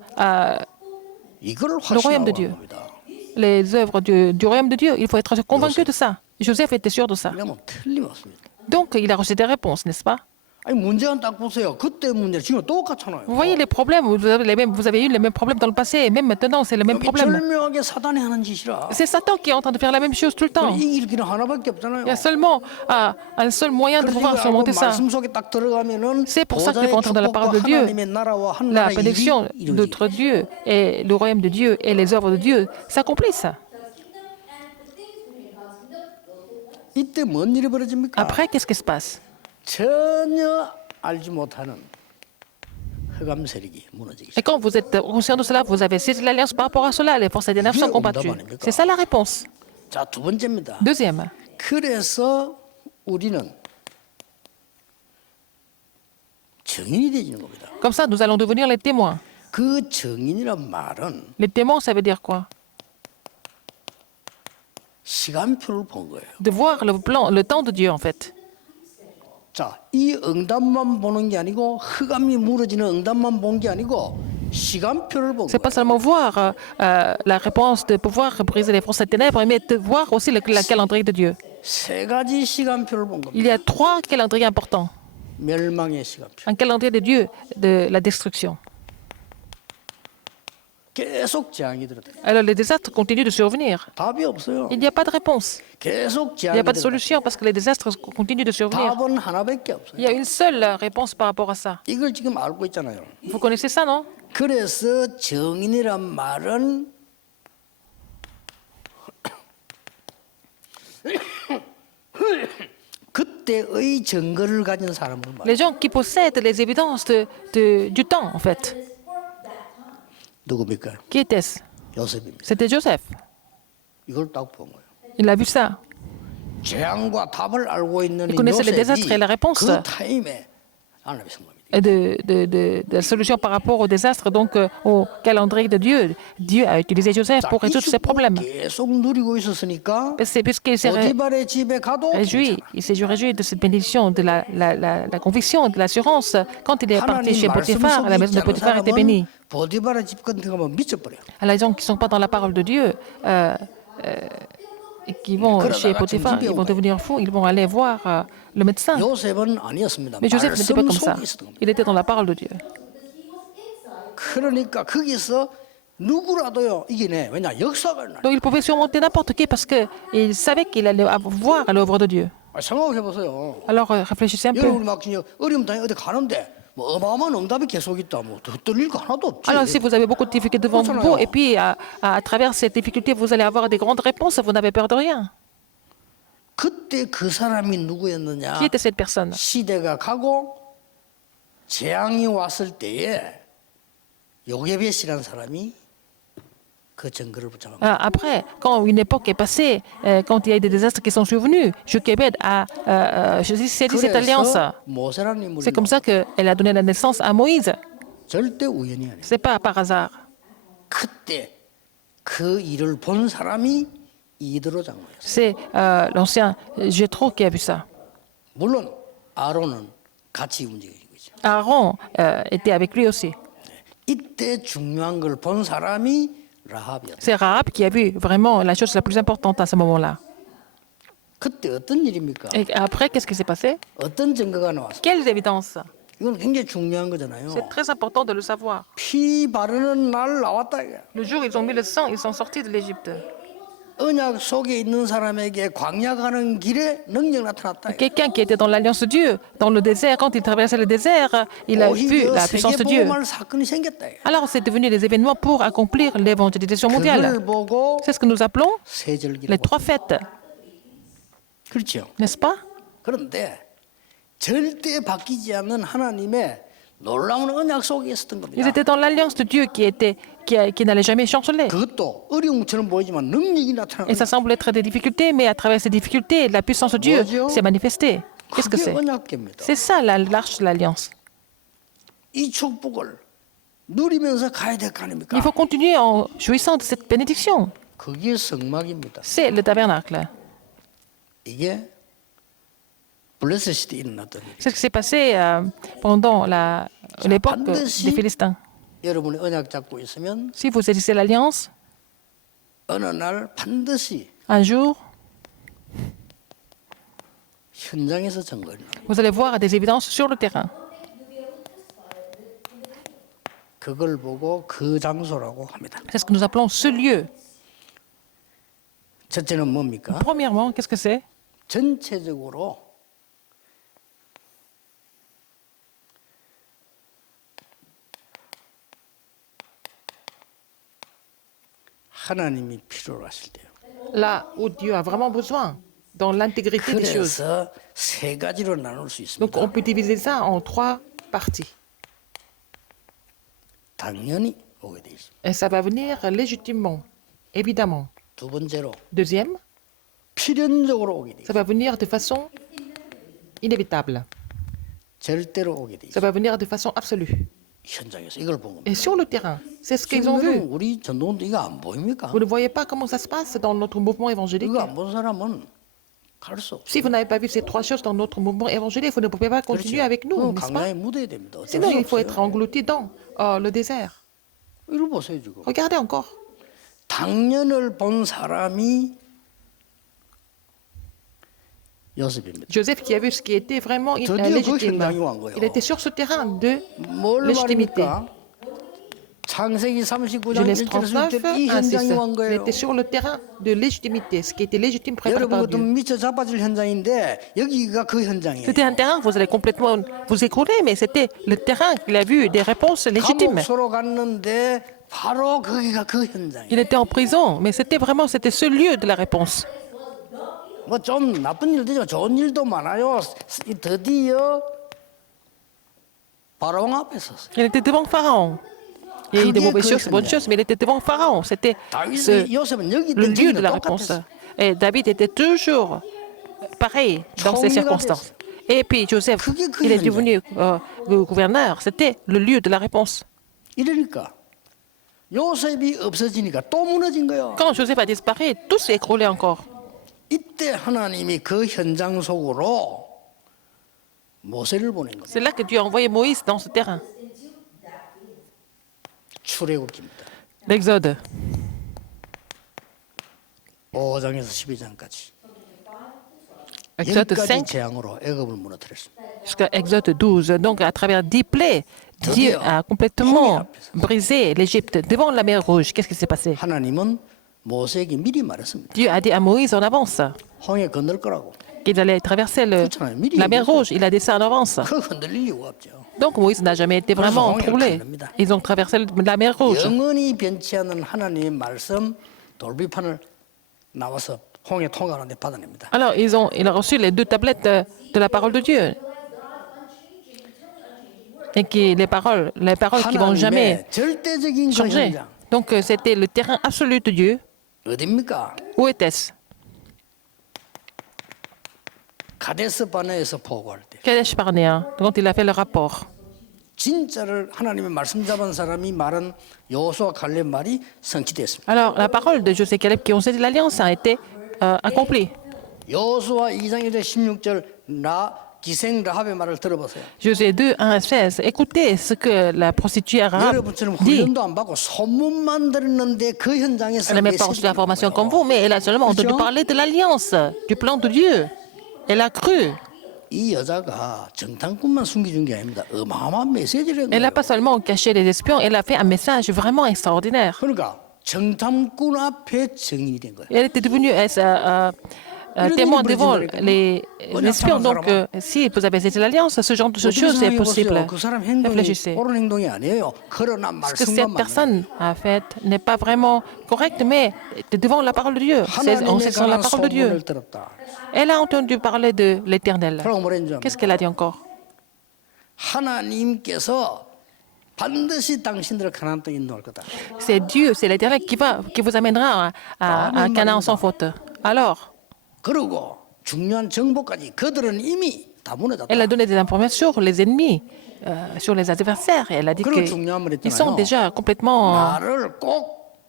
이걸 le royaume de Dieu. 확신하고 합니다. Les œuvres du royaume de Dieu. Il faut être convaincu de ça. Joseph était sûr de ça. 그러면 틀림없습니다. Donc, il a reçu des réponses, n'est-ce pas? 아니 문제는 딱 보세요. 그때 문제 지금 똑같잖아요. Vous voyez les problèmes, vous avez eu les mêmes problèmes dans le passé, et même maintenant, c'est le même 여기 problème. 절묘하게 사단이 하는 짓이라. C'est Satan qui est en train de faire la même chose tout le temps. 이길 길은 하나밖에 없잖아요. Il y a seulement un seul moyen de 그래서 pouvoir 이거 surmonter ça. 말씀 속에 딱 들어가면은 C'est pour ça qu'il faut 보좌의 entrer dans la parole de 축복과 Dieu. 하나님의 나라와 한 La 나라의 bénédiction 일이 de 이루어지죠. notre Dieu et le royaume de Dieu et les œuvres de Dieu s'accomplissent. 이때 뭔 일이 벌어집니까? Après, qu'est-ce qui se passe? 전혀 알지 못하는 흑암 세력이 무너지기 Et quand vous êtes conscient de cela, vous avez saisi l'alliance par rapport à cela, les forces éternelles sont combattues. C'est ça la réponse. 자, 두 번째입니다. Deuxième, 그래서 우리는 증인이 되는 겁니다. comme ça, nous allons devenir les témoins. 그 증인이란 말은 Les témoins, ça veut dire quoi? 시간표를 본 거예요. de voir le plan, le temps de Dieu en fait. 자, 이 응답만 보는 게 아니고 흑암이 무너지는 응답만 본 게 아니고 시간표를 본 C'est pas 거예요. seulement voir la réponse de pouvoir briser les forces des ténèbres, mais de voir aussi le calendrier de Dieu. 세 가지 시간표를 본 겁니다. Il y a 3 calendriers importants. 멸망의 시간표. Un calendrier de Dieu de la destruction. 계속 재앙이 들었다. Alors les désastres continuent de survenir. 답이 없어요. Il n'y a pas de réponse. 계속 Il n'y 재앙이 a pas de 들었다. solution parce que les désastres continuent de survenir. 답은 하나밖에 Il 없어요. y a une seule réponse par rapport à ça. 이걸 지금 알고 있잖아요. Vous connaissez ça, non? 그래서 정인이란 말은 그때의 증거를 가진 사람을 말해요. Les gens qui possèdent les évidences du temps, en fait. 누굽니까? Qui était-ce? 요셉입니다. C'était Joseph. 이걸 딱 본 거예요. Il a vu ça. 재앙과 답을 알고 있는 Il connaissait les désastres et 요셉이 la réponse. 그 타임에 하나님의 성공입니다. Et de la solution par rapport au désastre, donc au calendrier de Dieu. Dieu a utilisé Joseph pour 이 résoudre ces problèmes. 계속 누리고 있었으니까 C'est puisqu'il s'est 보디발의 집에 가도 réjoui, il s'est réjoui de cette bénédiction, de la conviction, de l'assurance. Quand il est parti 하나님 chez 말씀 Potiphar, la 속에 maison de 있지 않은 Potiphar était bénie. 사람은 보디발의 집 같은 데 가면 미쳐버려요. Alors, les gens qui ne sont pas dans la parole de Dieu, et qui vont chez Potiphar, ils vont devenir fous, ils vont aller voir le médecin. 요셉은 아니었습니다. Mais Joseph n'était pas 말씀 comme ça. 속에 있었던 겁니다. Il était dans la parole de Dieu. 그러니까 거기서 누구라도요 이기네. 왜냐 역사가 나. Donc il pouvait surmonter n'importe qui parce qu'il savait qu'il allait voir l'œuvre de Dieu. 생각해 보세요. Alors réfléchissez un peu. 여러분이 막 진짜 어려움 당해 어디 가는데 뭐 어마어마한 응답이 계속 있다. 뭐 떨릴 거 하나도 없지. Alors si vous avez beaucoup de difficultés devant vous et puis à travers ces difficultés vous allez avoir des grandes réponses, vous n'avez peur de rien. 그때 그 사람이 누구였느냐? Qui était cette personne? 시대가 가고 재앙이 왔을 때에 요게벳이라는 사람이 그 증거를 붙잡아. Après, quand une époque est passée, quand il y a eu des désastres qui sont survenus, Jochebed a saisi cette alliance. 그래서 모세라는 인물이 C'est comme ça qu'elle a donné la naissance à Moïse. 절대 우연이 아니에요. C'est pas par hasard. 그때 그 일을 본 사람이 이드로 장로였어요. C'est l'ancien Jéthro qui a vu ça. 물론 아론은 같이 움직이고 있죠. Aaron était avec lui aussi. 이때 중요한 걸 본 사람이 라합이었어요. C'est Rahab qui a vu vraiment la chose la plus importante à ce moment-là. 그때 어떤 일입니까? Et après, qu'est-ce qui s'est passé? 어떤 증거가 나왔어요? Quelles évidences? 이건 굉장히 중요한 거잖아요. C'est très important de le savoir. 피 바르는 날 나왔다 이게. Le jour où ils ont mis le sang, ils sont sortis de l'Égypte. 언약 속에 있는 사람에게 광야 가는 길에 능력 나타났다. 이게. Quelqu'un qui était dans l'alliance de Dieu, dans le désert, quand il traversait le désert, il a vu 오히려 la puissance de Dieu. 세계복음할 사건이 생겼다. 이게. Alors, c'est devenu des événements pour accomplir l'évangélisation mondiale. 그걸 보고 C'est ce que nous appelons 세절기라고. les 3 fêtes, 그렇죠. n'est-ce pas? 그런데 절대 바뀌지 않는 하나님의 놀라운 언약 속에 있었던 Ils 겁니다. étaient dans l'alliance de Dieu qui n'allait jamais chanceler. 그것도 어려운 것처럼 보이지만 능력이 나타나는 Et ça semble être des difficultés, mais à travers ces difficultés, la puissance de Dieu 뭐죠? s'est manifestée. Qu'est-ce que 그게 c'est? 언약계입니다. C'est ça l'arche de l'alliance. 이 축복을 누리면서 가야 될 거 아닙니까? Il faut continuer en jouissant de cette bénédiction. 그게 성막입니다. C'est le tabernacle. 이게 블레셋 시대에 일어났던 일. C'est ce qui s'est passé pendant l'époque 반드시 des Philistins. 여러분이 언약 잡고 있으면 Si vous saisissez l'alliance, 어느 날 반드시 un jour, 현장에서 증거를 나요. vous allez voir des évidences sur le terrain. 그걸 보고 그 장소라고 합니다. C'est ce que nous appelons ce lieu. 첫째는 뭡니까? Premièrement, qu'est-ce que c'est? 전체적으로 하나님이 필요로 하실 때요. Là où Dieu a vraiment besoin, dans l'intégrité des choses. 그래서 세 가지로 나눌 수 Donc 있습니다. on peut diviser ça en 3 parties. 당연히 오게 돼 있습니다. Et ça va venir légitimement, évidemment. 두 번째로 Deuxième, 필연적으로 오게 돼 ça 있습니다. va venir de façon inévitable. 절대로 오게 돼 Ça 있습니다. va venir de façon absolue. 현장에서 이걸 본 겁니다. Et sur le terrain, c'est ce qu'ils ont vu. 지금 우리 전도원도 이거 안 보입니까? Vous ne voyez pas comment ça se passe dans notre mouvement évangélique. 이거 안 본 사람은 갈 수 없어요. Si vous n'avez pas vu ces trois choses dans notre mouvement évangélique, vous ne pouvez pas continuer avec nous, 그럼 n'est-ce pas? 강야에 묻어야 됩니다. 어쩔 Sinon, 수 il faut être 없어요. englouti dans le désert. 이걸 보세요 지금. Regardez encore. 당년을 본 사람이 요셉입니다. Joseph qui a vu ce qui était vraiment 드디어 그 légitime. 현장에 온 거예요. Il était sur ce terrain de 뭘 légitimité. 말입니까? 창세기 39장 Genèse 1절에서 6절 39 이 현장에 insiste. 온 Il 거예요. était sur le terrain de légitimité, ce qui était légitime préparé 여러분 par 것도 Dieu. 미쳐 자빠질 현장인데 여기가 그 현장이에요. C'était un terrain, vous allez complètement vous écrouler, mais c'était le terrain qu'il a vu des réponses légitimes. 감옥소로 갔는데 바로 거기가 그 현장이에요. Il était en prison, mais c'était ce lieu de la réponse. 뭐 좀 나쁜 일도 있지만 좋은 일도 많아요. 드디어 바로왕 앞에 섰어요. Il était devant Pharaon. Il y a eu des mauvaises choses, des bonnes choses, mais il était devant Pharaon. C'était 다윗이 요셉은 여기 le 있던 lieu de 저기는 la réponse. 똑같았어요. Et David était toujours pareil dans ces circonstances. Et puis Joseph, il est devenu le gouverneur. C'était le lieu de la réponse. 이러니까 요셉이 없어지니까 또 무너진 거예요. Quand Joseph a disparu, tout s'est écroulé encore. 이때 하나님이 그 현장 속으로 모세를 보낸 겁니다. C'est là que Dieu a envoyé Moïse dans ce terrain. 출애굽기입니다. L'Exode, 5장에서 12장까지 Exode 10가지 5 재앙으로 애굽을 무너뜨렸습니다. jusqu'à Exode 12. Donc, à travers 10 plaies, Dieu a complètement brisé l'Égypte devant la mer Rouge. Qu'est-ce qui s'est passé? 하나님은 모세에게 미리 말했습니다. Dieu a dit à Moïse en avance 홍해 건널 거라고. qu'il allait traverser la mer Rouge. Il a dit ça en avance. 그 흔들릴 이유가 없죠. Donc, Moïse n'a jamais été vraiment troublé. Ils ont traversé la mer Rouge. 영원히 변치 않는 하나님의 말씀 돌비판을 나와서 홍해 통과하는데 받아냅니다. Alors, il a reçu les 2 tablettes de la parole de Dieu. Et les paroles qui vont jamais 하나님의 절대적인 그 changer. 현장 Donc, c'était le terrain absolu de Dieu. 어디입니까? Où était-ce? 가데스 바네에서 보고할 때 Kadesh Barnea, quand il a fait le rapport. 진짜를 하나님의 말씀 잡은 사람이 말한 여호수아 갈렙 말이 성취됐습니다. Alors, la parole de Josué et Caleb qui ont saisi l'alliance a été accomplie. 여호수아 2장 1절 16절 기생 라합의 말을 들어보세요. Josué 2, 1 à 16. Écoutez ce que la prostituée arabe 여러분처럼 dit. 훈련도 안 받고 소문만 들었는데 그 현장에서 Elle n'a même pas reçu l'information comme vous, mais elle a seulement entendu parler de l'alliance, du plan de Dieu. Elle a cru. 이 여자가 정탐꾼만 숨겨준 게 아닙니다. 어마어마한 메시지를 Elle 했어요. n'a pas seulement caché les espions, elle a fait un message vraiment extraordinaire. 그러니까 정탐꾼 앞에 증인이 된 거예요. Elle était devenue témoin devant les espions. Donc, si vous avez saisi l'alliance, ce genre de choses est possible. 그 사람 행동이 Réfléchissez. 옳은 행동이 아니에요. 그러나 Ce que 말씀과 cette 맞는 personne a fait n'est pas vraiment correct, mais devant la parole de Dieu. On sait sur la 하나님에 parole de 관한 Dieu. 소문을 들었다. Elle a entendu parler de l'Éternel. 그러고 뭐랬는지 Qu'est-ce qu'elle a dit encore? 하나님께서 반드시 당신들을 가나안 땅에 인도할 거다. C'est Dieu, c'est l'Éternel qui vous amènera à Canaan sans faute. Alors, 그리고 중요한 정보까지 그들은 이미 다 무너졌다. elle a donné des informations sur les ennemis, sur les adversaires. Et elle a dit 그리고 중요한 말 qu'ils sont 있잖아요. déjà complètement 나를 꼭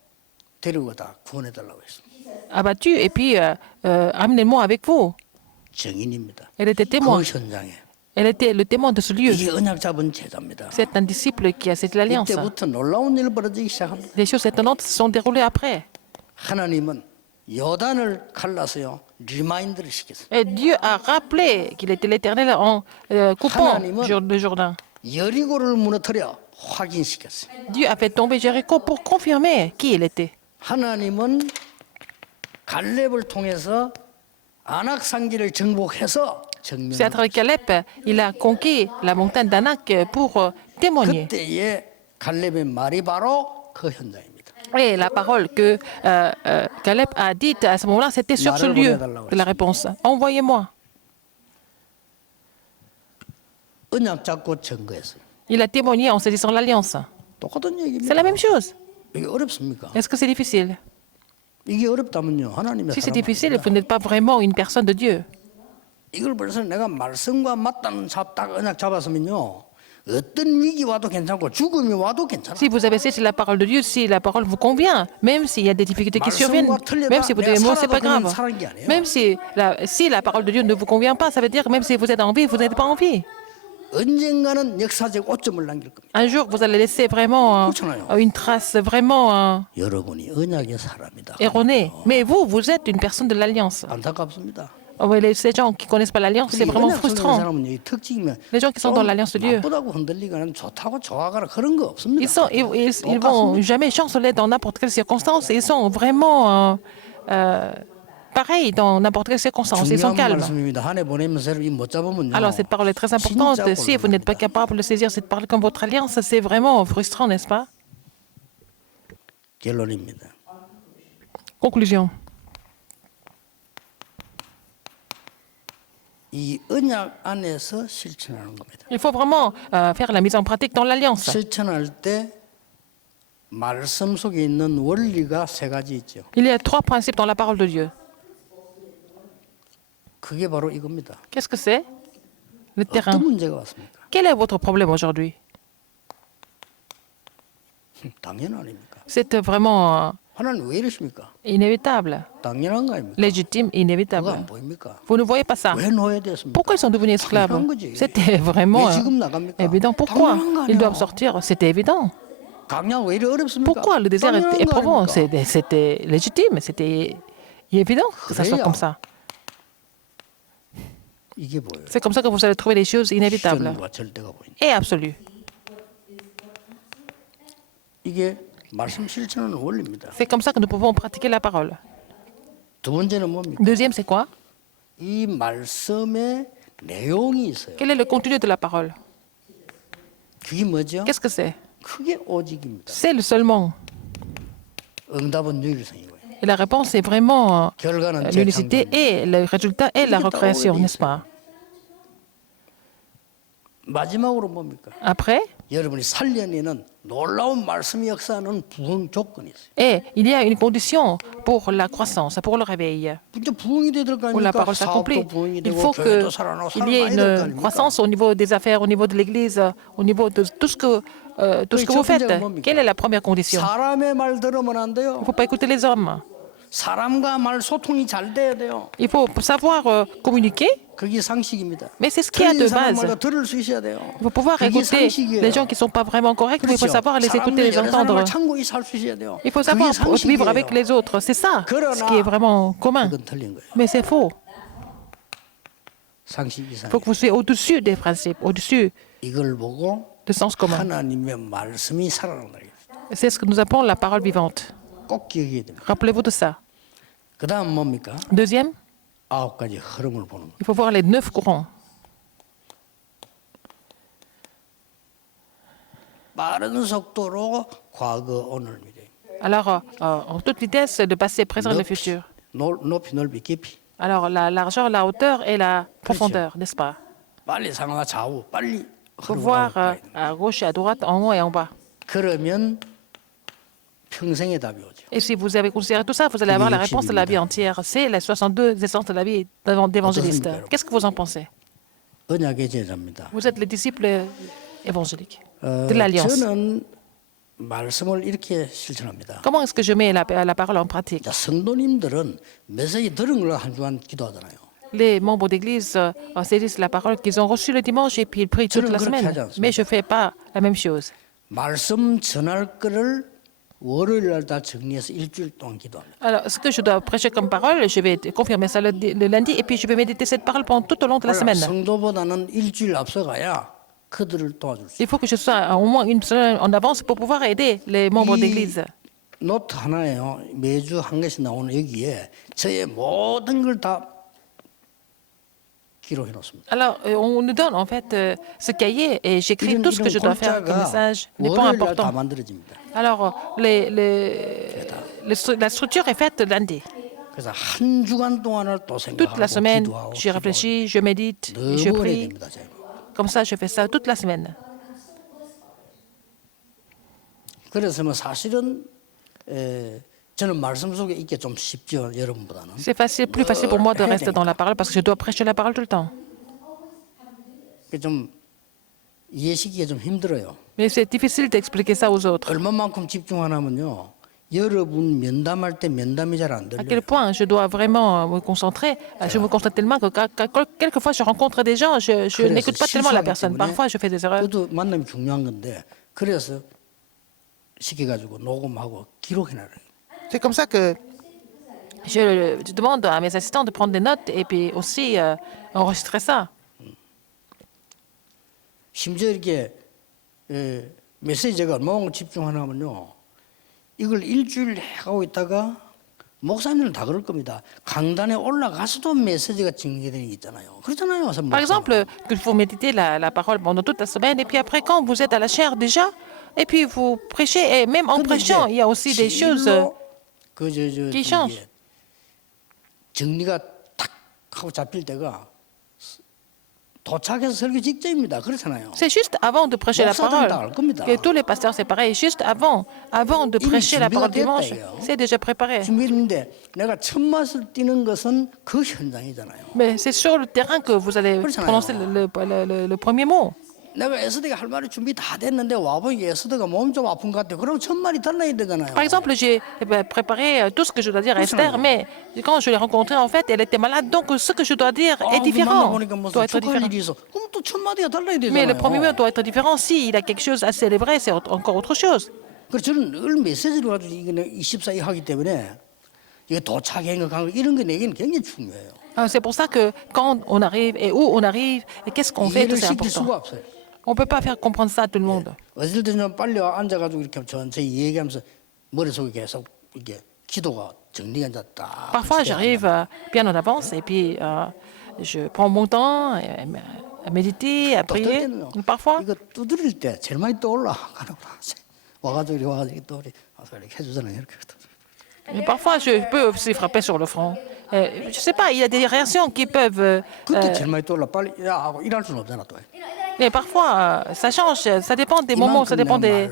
데리고 가다 구원해 달라고 했습니다. abattus. Et puis, amenez-moi avec vous. 증인입니다. Elle était témoin. 그 현장에 Elle était le témoin de ce lieu. 이게 언약 잡은 제자입니다. C'est un disciple qui a cette alliance. 이때부터 놀라운 일 벌어지기 시작합니다. Les choses étonnantes se sont déroulées après. 하나님은 요단을 갈라서요 리마인드를 시켰어요. Et Dieu a rappelé qu'il était l'Éternel en coupant 하나님은 le Jourdain. 여리고를 무너뜨려 확인시켰어요. Dieu a fait tomber Jéricho pour confirmer qui il était. 하나님은 갈렙을 통해서 아낙 산지를 정복해서 C'est à 정면. travers Caleb, il a conquis la montagne d'Anak pour témoigner. 그때의 갈렙의 말이 바로 그 현장입니다. Et la parole que Caleb a dite à ce moment-là, c'était sur ce lieu de la réponse. Envoyez-moi. 언약 잡고 증거했어요. Il a témoigné en saisissant l'alliance. 똑같은 C'est 얘기입니다. la même chose. 이게 어렵습니까? Est-ce que c'est difficile? 이게 어렵다면요 하나님의 Si c'est 사람 difficile, 아닙니다. vous n'êtes pas vraiment une personne de Dieu. 이걸 벌써 내가 말씀과 맞다는 딱 언약 잡았으면요 어떤 위기 와도 괜찮고 죽음이 와도 괜찮아. Si vous avez saisi la parole de Dieu, si la parole vous convient, même s'il y a des difficultés qui surviennent, même si vous devez mourir, c'est pas grave. Même si la parole de Dieu ne vous convient pas, ça veut dire que même si vous êtes en vie, vous n'êtes pas en vie. 언젠가는 역사적 오점을 남길 겁니다. Un jour, vous allez laisser vraiment une trace vraiment 여러분이 언약의 사람이다. erronée. Mais vous, vous êtes une personne de l'Alliance. 안타깝습니다. Ces gens qui ne connaissent pas l'Alliance, c'est vraiment 언약 frustrant. 사람은 이 특징이면 Les gens qui sont dans l'Alliance de Dieu, 나쁘다고 흔들리거나 좋다고 좋아가라 그런 거 없습니다. ils vont jamais chanceler dans n'importe quelle circonstance. Ils sont vraiment pareils dans n'importe quelle circonstance. Ils sont 중요한 calmes. 말씀입니다. 한 해 보내면서 못 잡으면요. Alors cette parole est très importante. Si vous n'êtes pas capable de saisir cette parole comme votre alliance, c'est vraiment frustrant, n'est-ce pas? 결론입니다. Conclusion. 이 언약 안에서 실천하는 겁니다. Il faut vraiment faire la mise en pratique dans l'alliance. 실천할 때 말씀 속에 있는 원리가 세 가지 있죠. Il y a 3 principes dans la parole de Dieu. 그게 바로 이겁니다. Qu'est-ce que c'est? Le terrain. 어떤 문제가 왔습니까? Quel est votre problème aujourd'hui? 당연 아닙니까? C'est vraiment 하나님 왜 이러십니까? inévitable, 당연한 거 아닙니까? légitime, 그거 inévitable. 안 보입니까? Vous ne voyez pas ça? 왜 노예됐습니까? Pourquoi ils sont devenus esclaves? 당연한 거지. C'était vraiment 왜 지금 나갑니까? évident. Pourquoi 당연한 거 ils 아니야. doivent sortir? C'était évident. 강약 왜 이리 어렵습니까? Pourquoi le désert 당연한 était 거 éprouvant? 아닙니까? C'était légitime, c'était évident que ça soit 그래야. comme ça. 이게 뭐예요? C'est comme ça que vous allez trouver des choses inévitables 실현과 절대가 보인다. et absolues. 이게 말씀 실천하는 원리입니다. C'est comme ça que nous pouvons pratiquer la parole. 두 번째는 뭡니까? Deuxième, c'est quoi? 이 말씀에 내용이 있어요. Quel est le contenu de la parole? 그게 뭐죠? Qu'est-ce que c'est? 그게 오직입니다. C'est le seulement. 응답은 유일성이고요. Et la réponse est vraiment 결과는 l'unicité 재창조입니다. et le résultat est la recréation, n'est-ce pas? 마지막으로 뭡니까? Après, 여러분이 살려내는 놀라운 말씀의 역사는 부흥 조건이 있어요. et il y a une condition pour la croissance, pour le réveil, 진짜 부흥이 돼야 될거 où la 아닙니까? parole s'accomplit. 사업도 부흥이 Il 되고 faut 교회도 살아나고 qu'il 사람 y ait 많이 될거 une 아닙니까? croissance au niveau des affaires, au niveau de l'Église, au niveau de tout ce que vous faites. Quelle est la première condition? 사람의 말 들으면 안 Il 돼요. ne faut pas écouter les hommes. 사람과 말 소통이 잘 돼야 돼요. Il faut savoir communiquer, 그게 상식입니다. mais c'est ce qu'il y a de 틀린 사람 base. 말도 들을 수 있어야 돼요. Il faut pouvoir 그게 écouter 상식이에요. les gens qui ne sont pas vraiment corrects, mais il faut 그렇죠. savoir les écouter, les 사람들 여러 entendre. 사람을 참고 살수 있어야 돼요. Il faut 그게 savoir vivre 상식이에요. avec les autres. C'est ça, ce qui est vraiment commun. 그건 틀린 거예요. Mais c'est faux. 상식 Il 이상. faut que vous soyez au-dessus des principes, au-dessus 이걸 보고 du sens commun. 하나님의 말씀이 살아난다. C'est ce que nous appelons la parole vivante. 꼭 기억해야 됩니다. Rappelez-vous de ça. 그다음 뭡니까? Deuxième, 9가지 흐름을 보는 거. il faut voir les 9 courants. 빠른 속도로 과거, 오늘, 미래. Alors, en toute vitesse, le passé, présent et le futur. 높이, 넓이, 깊이. Alors, la largeur, la hauteur et la profondeur, n'est-ce pas? 빨리 상하 좌우, 빨리 Il faut 흐름을 voir 가야 돼요. à gauche et à droite, en haut et en bas. 그러면 평생의 답이 오죠. Et si vous avez considéré tout ça, vous allez avoir la réponse de la vie entière. C'est les 62 essences de la vie d'évangéliste. Qu'est-ce que vous en pensez? 언약의 제자입니다. Vous êtes les disciples évangéliques de l'Alliance. 저는 말씀을 이렇게 실천합니다. Comment est-ce que je mets la parole en pratique? 자, 성도님들은 메시지 들은 걸 한 주간 기도하잖아요. Les membres d'église saisissent la parole qu'ils ont reçue le dimanche et puis ils prient toute la semaine. Mais je ne fais pas la même chose. 말씀 전할 거를 월요일 날 다 정리해서 일주일 동안 기도합니다. Alors, ce que je dois prêcher comme parole, je vais confirmer ça le lundi et puis je vais méditer cette parole pendant tout au long de la semaine. 성도보다는 일주일 앞서가야 그들을 도와줄 수 있어요. Il faut que je sois au moins une semaine en avance pour pouvoir aider les membres d'église. 노트 하나에요. 매주 한 개씩 나오는 여기에 저의 모든 걸 다 기록해 놓습니다. Alors, on nous donne en fait ce cahier et j'écris tout ce que je dois faire comme message, les points 월요일 날 다 importants. 만들어집니다. Alors, la structure est faite lundi. 그래서 한 주간 동안을 또 Toute la 생각하고 semaine, 기도하고 j'y réfléchis, je médite, et je 너무 오래 prie. 됩니다. 제가. Comme ça, je fais ça toute la semaine. 그래서 뭐 사실은 저는 말씀 속에 있기 좀 쉽죠. 여러분보다는. C'est facile, plus facile pour moi de rester dans la parole parce que je dois prêcher la parole tout le temps. 좀 이해시키기가 좀 힘들어요. Mais c'est difficile d'expliquer ça aux autres. 얼마만큼 집중하냐면요. 여러분 면담할 때 면담이 잘 안 À 들려요. quel point je dois vraiment me concentrer. Je me concentre tellement que quelquefois je rencontre des gens, je n'écoute pas tellement la personne. Parfois je fais des erreurs. 그것도 만남이 중요한 건데 그래서 시켜가지고 녹음하고 기록해놔요. C'est comme ça que Je demande à mes assistants de prendre des notes et puis aussi enregistrer ça. 심지어 이렇게 메시지가 얼마나 집중하냐면요. 이걸 일주일 하고 있다가 목사님은 다 그럴 겁니다. 강단에 올라가서도 메시지가 증개되는 게 있잖아요. 그렇잖아요. Par exemple, que vous méditez la parole pendant toute la semaine et puis après quand vous êtes à la chaire déjà, et puis vous prêchez, et même en prêchant, il y a aussi des choses qui changent. 정리가 탁 하고 잡힐 때가 도착해서 설교 직전입니다. 그렇잖아요. C'est juste avant de prêcher la 목사들은 parole. 다 알 겁니다. Que tous les pasteurs, c'est pareil. Juste avant de prêcher la parole dimanche, c'est déjà préparé. 준비했는데 내가 첫 맛을 띄는 것은 그 현장이잖아요. Mais c'est sur le terrain que vous allez prononcer le premier mot. 내가 에스더가 할 말이 준비 다 됐는데 와보니 에스더가 몸 좀 아픈 것 같아. 그럼 첫 말이 달라야 되잖아요. Par exemple, j'ai préparé tout ce que je dois dire à Esther, mais quand je l'ai rencontrée, en fait, elle était malade. Donc, ce que je dois dire est différent, 만나보니까 doit 무슨 être 축하할 différent. 일이 있어. 그럼 또 첫 마디가 달라야 Mais le premier mot 되잖아요. doit être différent. S'il a quelque chose à célébrer, c'est encore autre chose. 그래서 저는 늘 메시지를 가지고 이거는 24일 하기 때문에 이게 도착한 거, 간 거, 이런 게 내게는 굉장히 중요해요. C'est pour ça que quand on arrive et où on arrive et qu'est-ce qu'on fait, tout 이해를 c'est 시킬 수가 important. 없어요. On ne peut pas faire comprendre ça à tout le monde. 어쩔 때는 빨리 와 앉아가지고 이렇게 전체 얘기하면서 머릿속에 계속 이게 기도가 정리가 이제 딱. Parfois, j'arrive bien en avance et puis je prends mon temps à méditer, à 또 prier. 때는 Parfois, 이거 두드릴 때 제일 많이 떠올라. 와가지고 이렇게 와가지고 또 우리 와서 이렇게 해주잖아요. 이렇게. mais parfois, je peux aussi frapper sur le front. Je ne sais pas, il y a des réactions qui peuvent... 그때 제일 많이 떠올라. 빨리 야 하고 일할 수는 없잖아 또. mais parfois, ça change, ça dépend des moments, ça dépend des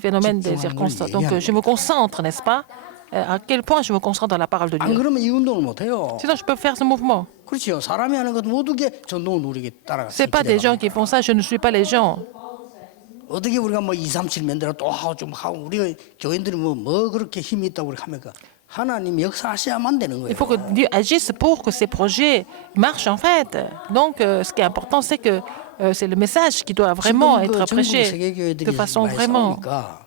phénomènes, des circonstances. Donc, je me concentre, n'est-ce pas? À quel point je me concentre dans la parole de 안 Dieu. 그러면 이 운동을 못 해요. Sinon, je peux faire ce mouvement. 그렇지요. 사람이 하는 것 모두 게 전동을 누리게 따라가서. Ce n'est pas des gens qui font ça, je ne suis pas les gens. 어떻게 우리가 뭐 2, 3, 7 만들어 또 하고 좀 하고 우리가 교인들이 뭐 그렇게 힘이 있다고 그렇게 하니까 하나님 역사하셔야만 되는 거예요. Il faut que Dieu agisse pour que ces projets marchent en fait. Donc, ce qui est important, c'est que c'est le message qui doit vraiment 지금 être 그 전국 prêché 세계교회들이 de façon 많이 vraiment 싸우니까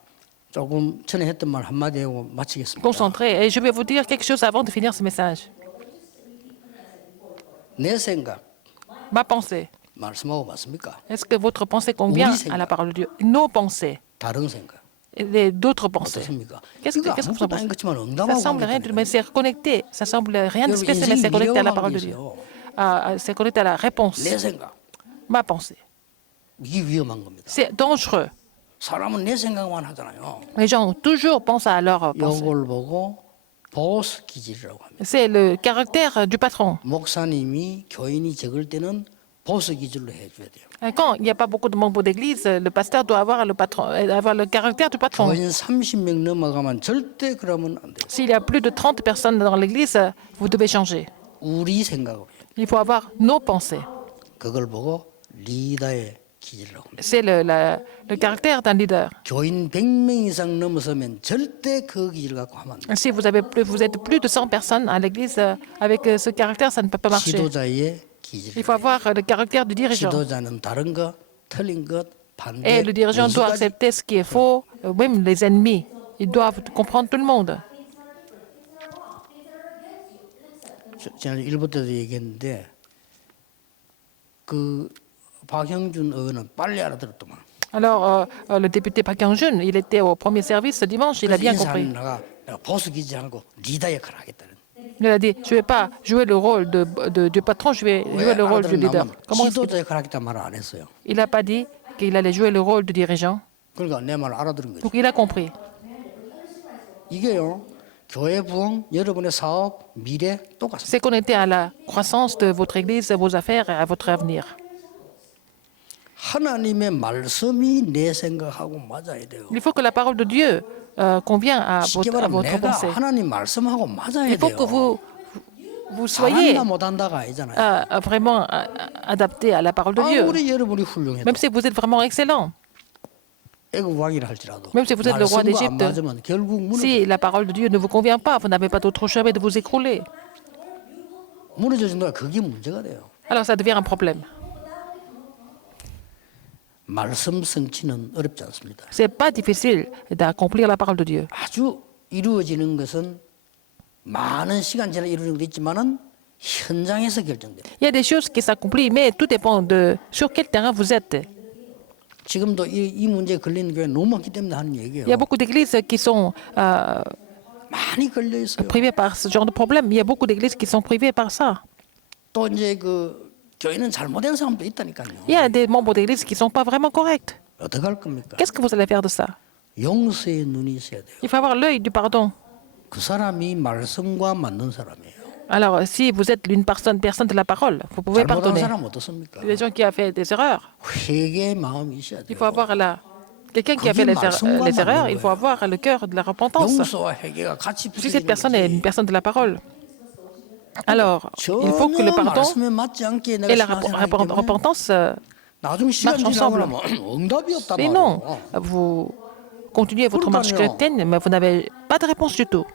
조금 전에 했던 말 한마디 하고 마치겠습니다. concentrée. Et je vais vous dire quelque chose avant de finir ce message. 내 생각 Ma pensée. 말씀하고 맞습니까? Est-ce que votre pensée convient à la parole de Dieu? Nos pensées. 다른 생각 Et d'autres pensées. 어떻습니까? Qu'est-ce 이거 que vous en 아무것도 아닌 pensez? 것지만 Ça 응답하고 semble rien, mais c'est connecté. Ça semble rien de 여러분, spécial, mais 인생이 c'est connecté à la 미래와 parole de Dieu. 관계있어요. C'est connecté à la réponse. 내 생각 Ma pensée. 이게 위험한 겁니다. C'est dangereux. 사람은 내 생각만 하잖아요. Les gens toujours pensent à leur pensée. 이걸 보고 보스 기질이라고 합니다. C'est le caractère du patron. 목사님이 교인이 적을 때는 보스 기질로 해줘야 돼요. Quand il n'y a pas beaucoup de membres d'église, le pasteur doit avoir le caractère du patron. 교인 30명 넘어가면 절대 그러면 안 돼요. S'il y a plus de 30 personnes dans l'église, vous devez changer. 우리 생각을 해요. Il faut avoir nos pensées. 그걸 보고 리더의 기질이라고 합니다. C'est le caractère d'un leader. 교인 100명 이상 넘어서면 절대 그 기질 갖고 하면 안 돼요. Si vous êtes plus de 100 personnes à l'église, avec ce caractère, ça ne peut pas marcher. 지도자의 기질. Il faut avoir le caractère du dirigeant. 지도자는 다른 것, 틀린 것, 반대, Et le dirigeant doit 원수까지 accepter ce qui est faux, même les ennemis. Ils doivent comprendre tout le monde. 지난 일부 때도 얘기했는데 그 박형준 의원은 빨리 알아들었더만. Alors, le député Park Hyung-jun, il était au premier service ce dimanche, il a bien compris. 내가 보수 기질하고 리더 역할을 하겠다는. Il a dit, je ne vais pas jouer le rôle du patron, je vais jouer le rôle du leader. Comment est-ce 지도자 역할 하겠다 말 안 했어요. il n'a pas dit qu'il allait jouer le rôle du dirigeant? 그러니까 내 말 알아들은 거죠. Donc, il a compris. 이게요. 교회 부흥, 여러분의 사업, 미래 똑같습니다. C'est connecté à la croissance de votre église, à vos affaires et à votre avenir. 하나님의 말씀이 내 생각하고 맞아야 돼요. Il faut que la parole de Dieu convienne à 쉽게 votre 말하면 pensée. 내가 하나님 말씀하고 맞아야 Il faut que 돼요. vous soyez 잘한다 못한다가 아니잖아요. vraiment adapté à la parole de Dieu. 아무리 여러분이 훌륭해도 Même si vous êtes vraiment excellent, 애국 왕이라 할지라도 même si vous êtes le roi 말씀과 안 d'Égypte, 맞으면 결국 무너져. si la parole de Dieu ne vous convient pas, vous n'avez pas d'autre choix mais de vous écrouler. 무너져진 거야. 그게 문제가 돼요. Alors ça devient un problème. 말씀 성취는 어렵지 않습니다. C'est pas difficile d'accomplir la parole de Dieu. 아주 이루어지는 것은 많은 시간 지나 이루어진 것도 있지만은 현장에서 결정돼요. Il y a des choses qui s'accomplissent, mais tout dépend de sur quel terrain vous êtes. 지금도 이 문제에 걸리는 교회 너무 많기 때문에 하는 얘기예요. Il y a beaucoup d'églises qui sont 많이 걸려 있어요. privées par ce genre de problème. Il y a beaucoup d'églises qui sont privées par ça. 또 이제 그 교회는 잘못된 사람도 있다니까요. Il y a des membres d'églises qui ne sont pas vraiment corrects. 어떻게 할 겁니까? Qu'est-ce que vous allez faire de ça? 용서의 눈이 있어야 돼요. Il faut avoir l'œil du pardon. 그 사람이 말씀과 맞는 사람이에요. Alors, si vous êtes une personne de la parole, vous pouvez 잘못한 pardonner. 사람 어떻습니까? Les gens qui ont fait des erreurs, 회개의 마음이 있어야 il 돼요. faut avoir quelqu'un qui a fait les erreurs, il faut avoir le cœur de la repentance. 용서와 회개가 같이 Si cette 붙어있는 personne est une 거지. personne de la parole, alors il faut que le 전혀 pardon 말씀에 맞지 않게 et 내가 la 신앙생활하기 때문에 repentance, 나중 시간 marchent 지나고 ensemble. 나면 응답이 없단 mais non, 말이에요. vous continuez votre marche 그러니까요. chrétienne, mais vous n'avez pas de réponse du tout.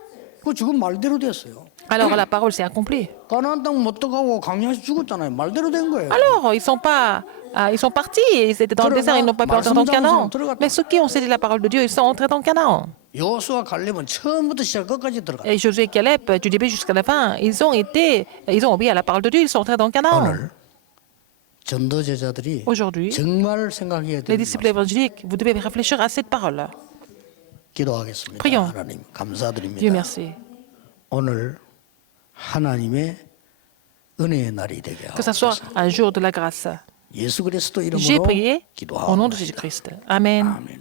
그 지금 말대로 됐어요. Alors la parole s'est accomplie. 가나안 땅 못 들어가고 강야시 죽었잖아요. 말대로 된 거예요. Alors ils sont partis, ils étaient dans le désert, ils n'ont pas pu entrer dans le Canaan. Mais ceux qui ont cédé la parole de Dieu, ils sont entrés dans le Canaan. 여호수아 갈렙은 처음부터 시작 끝까지 들어갔어요. Et Josué et Caleb, du début jusqu'à la fin, ils ont obéi à la parole de Dieu, ils sont entrés dans le Canaan. 오늘 전도 제자들이 Aujourd'hui, 정말 생각해야 les 되는 disciples évangéliques, vous devez réfléchir à cette parole. 기도하겠습니다. Prions. 하나님 Dieu 감사드립니다. merci. 오늘 하나님의 은혜의 날이 되게 Que ça soit 하옵소서. un jour de la grâce. 예수 그리스도 J'ai 이름으로 prié au nom de 기도하옵나이다. Jésus-Christ. Amen. 아멘.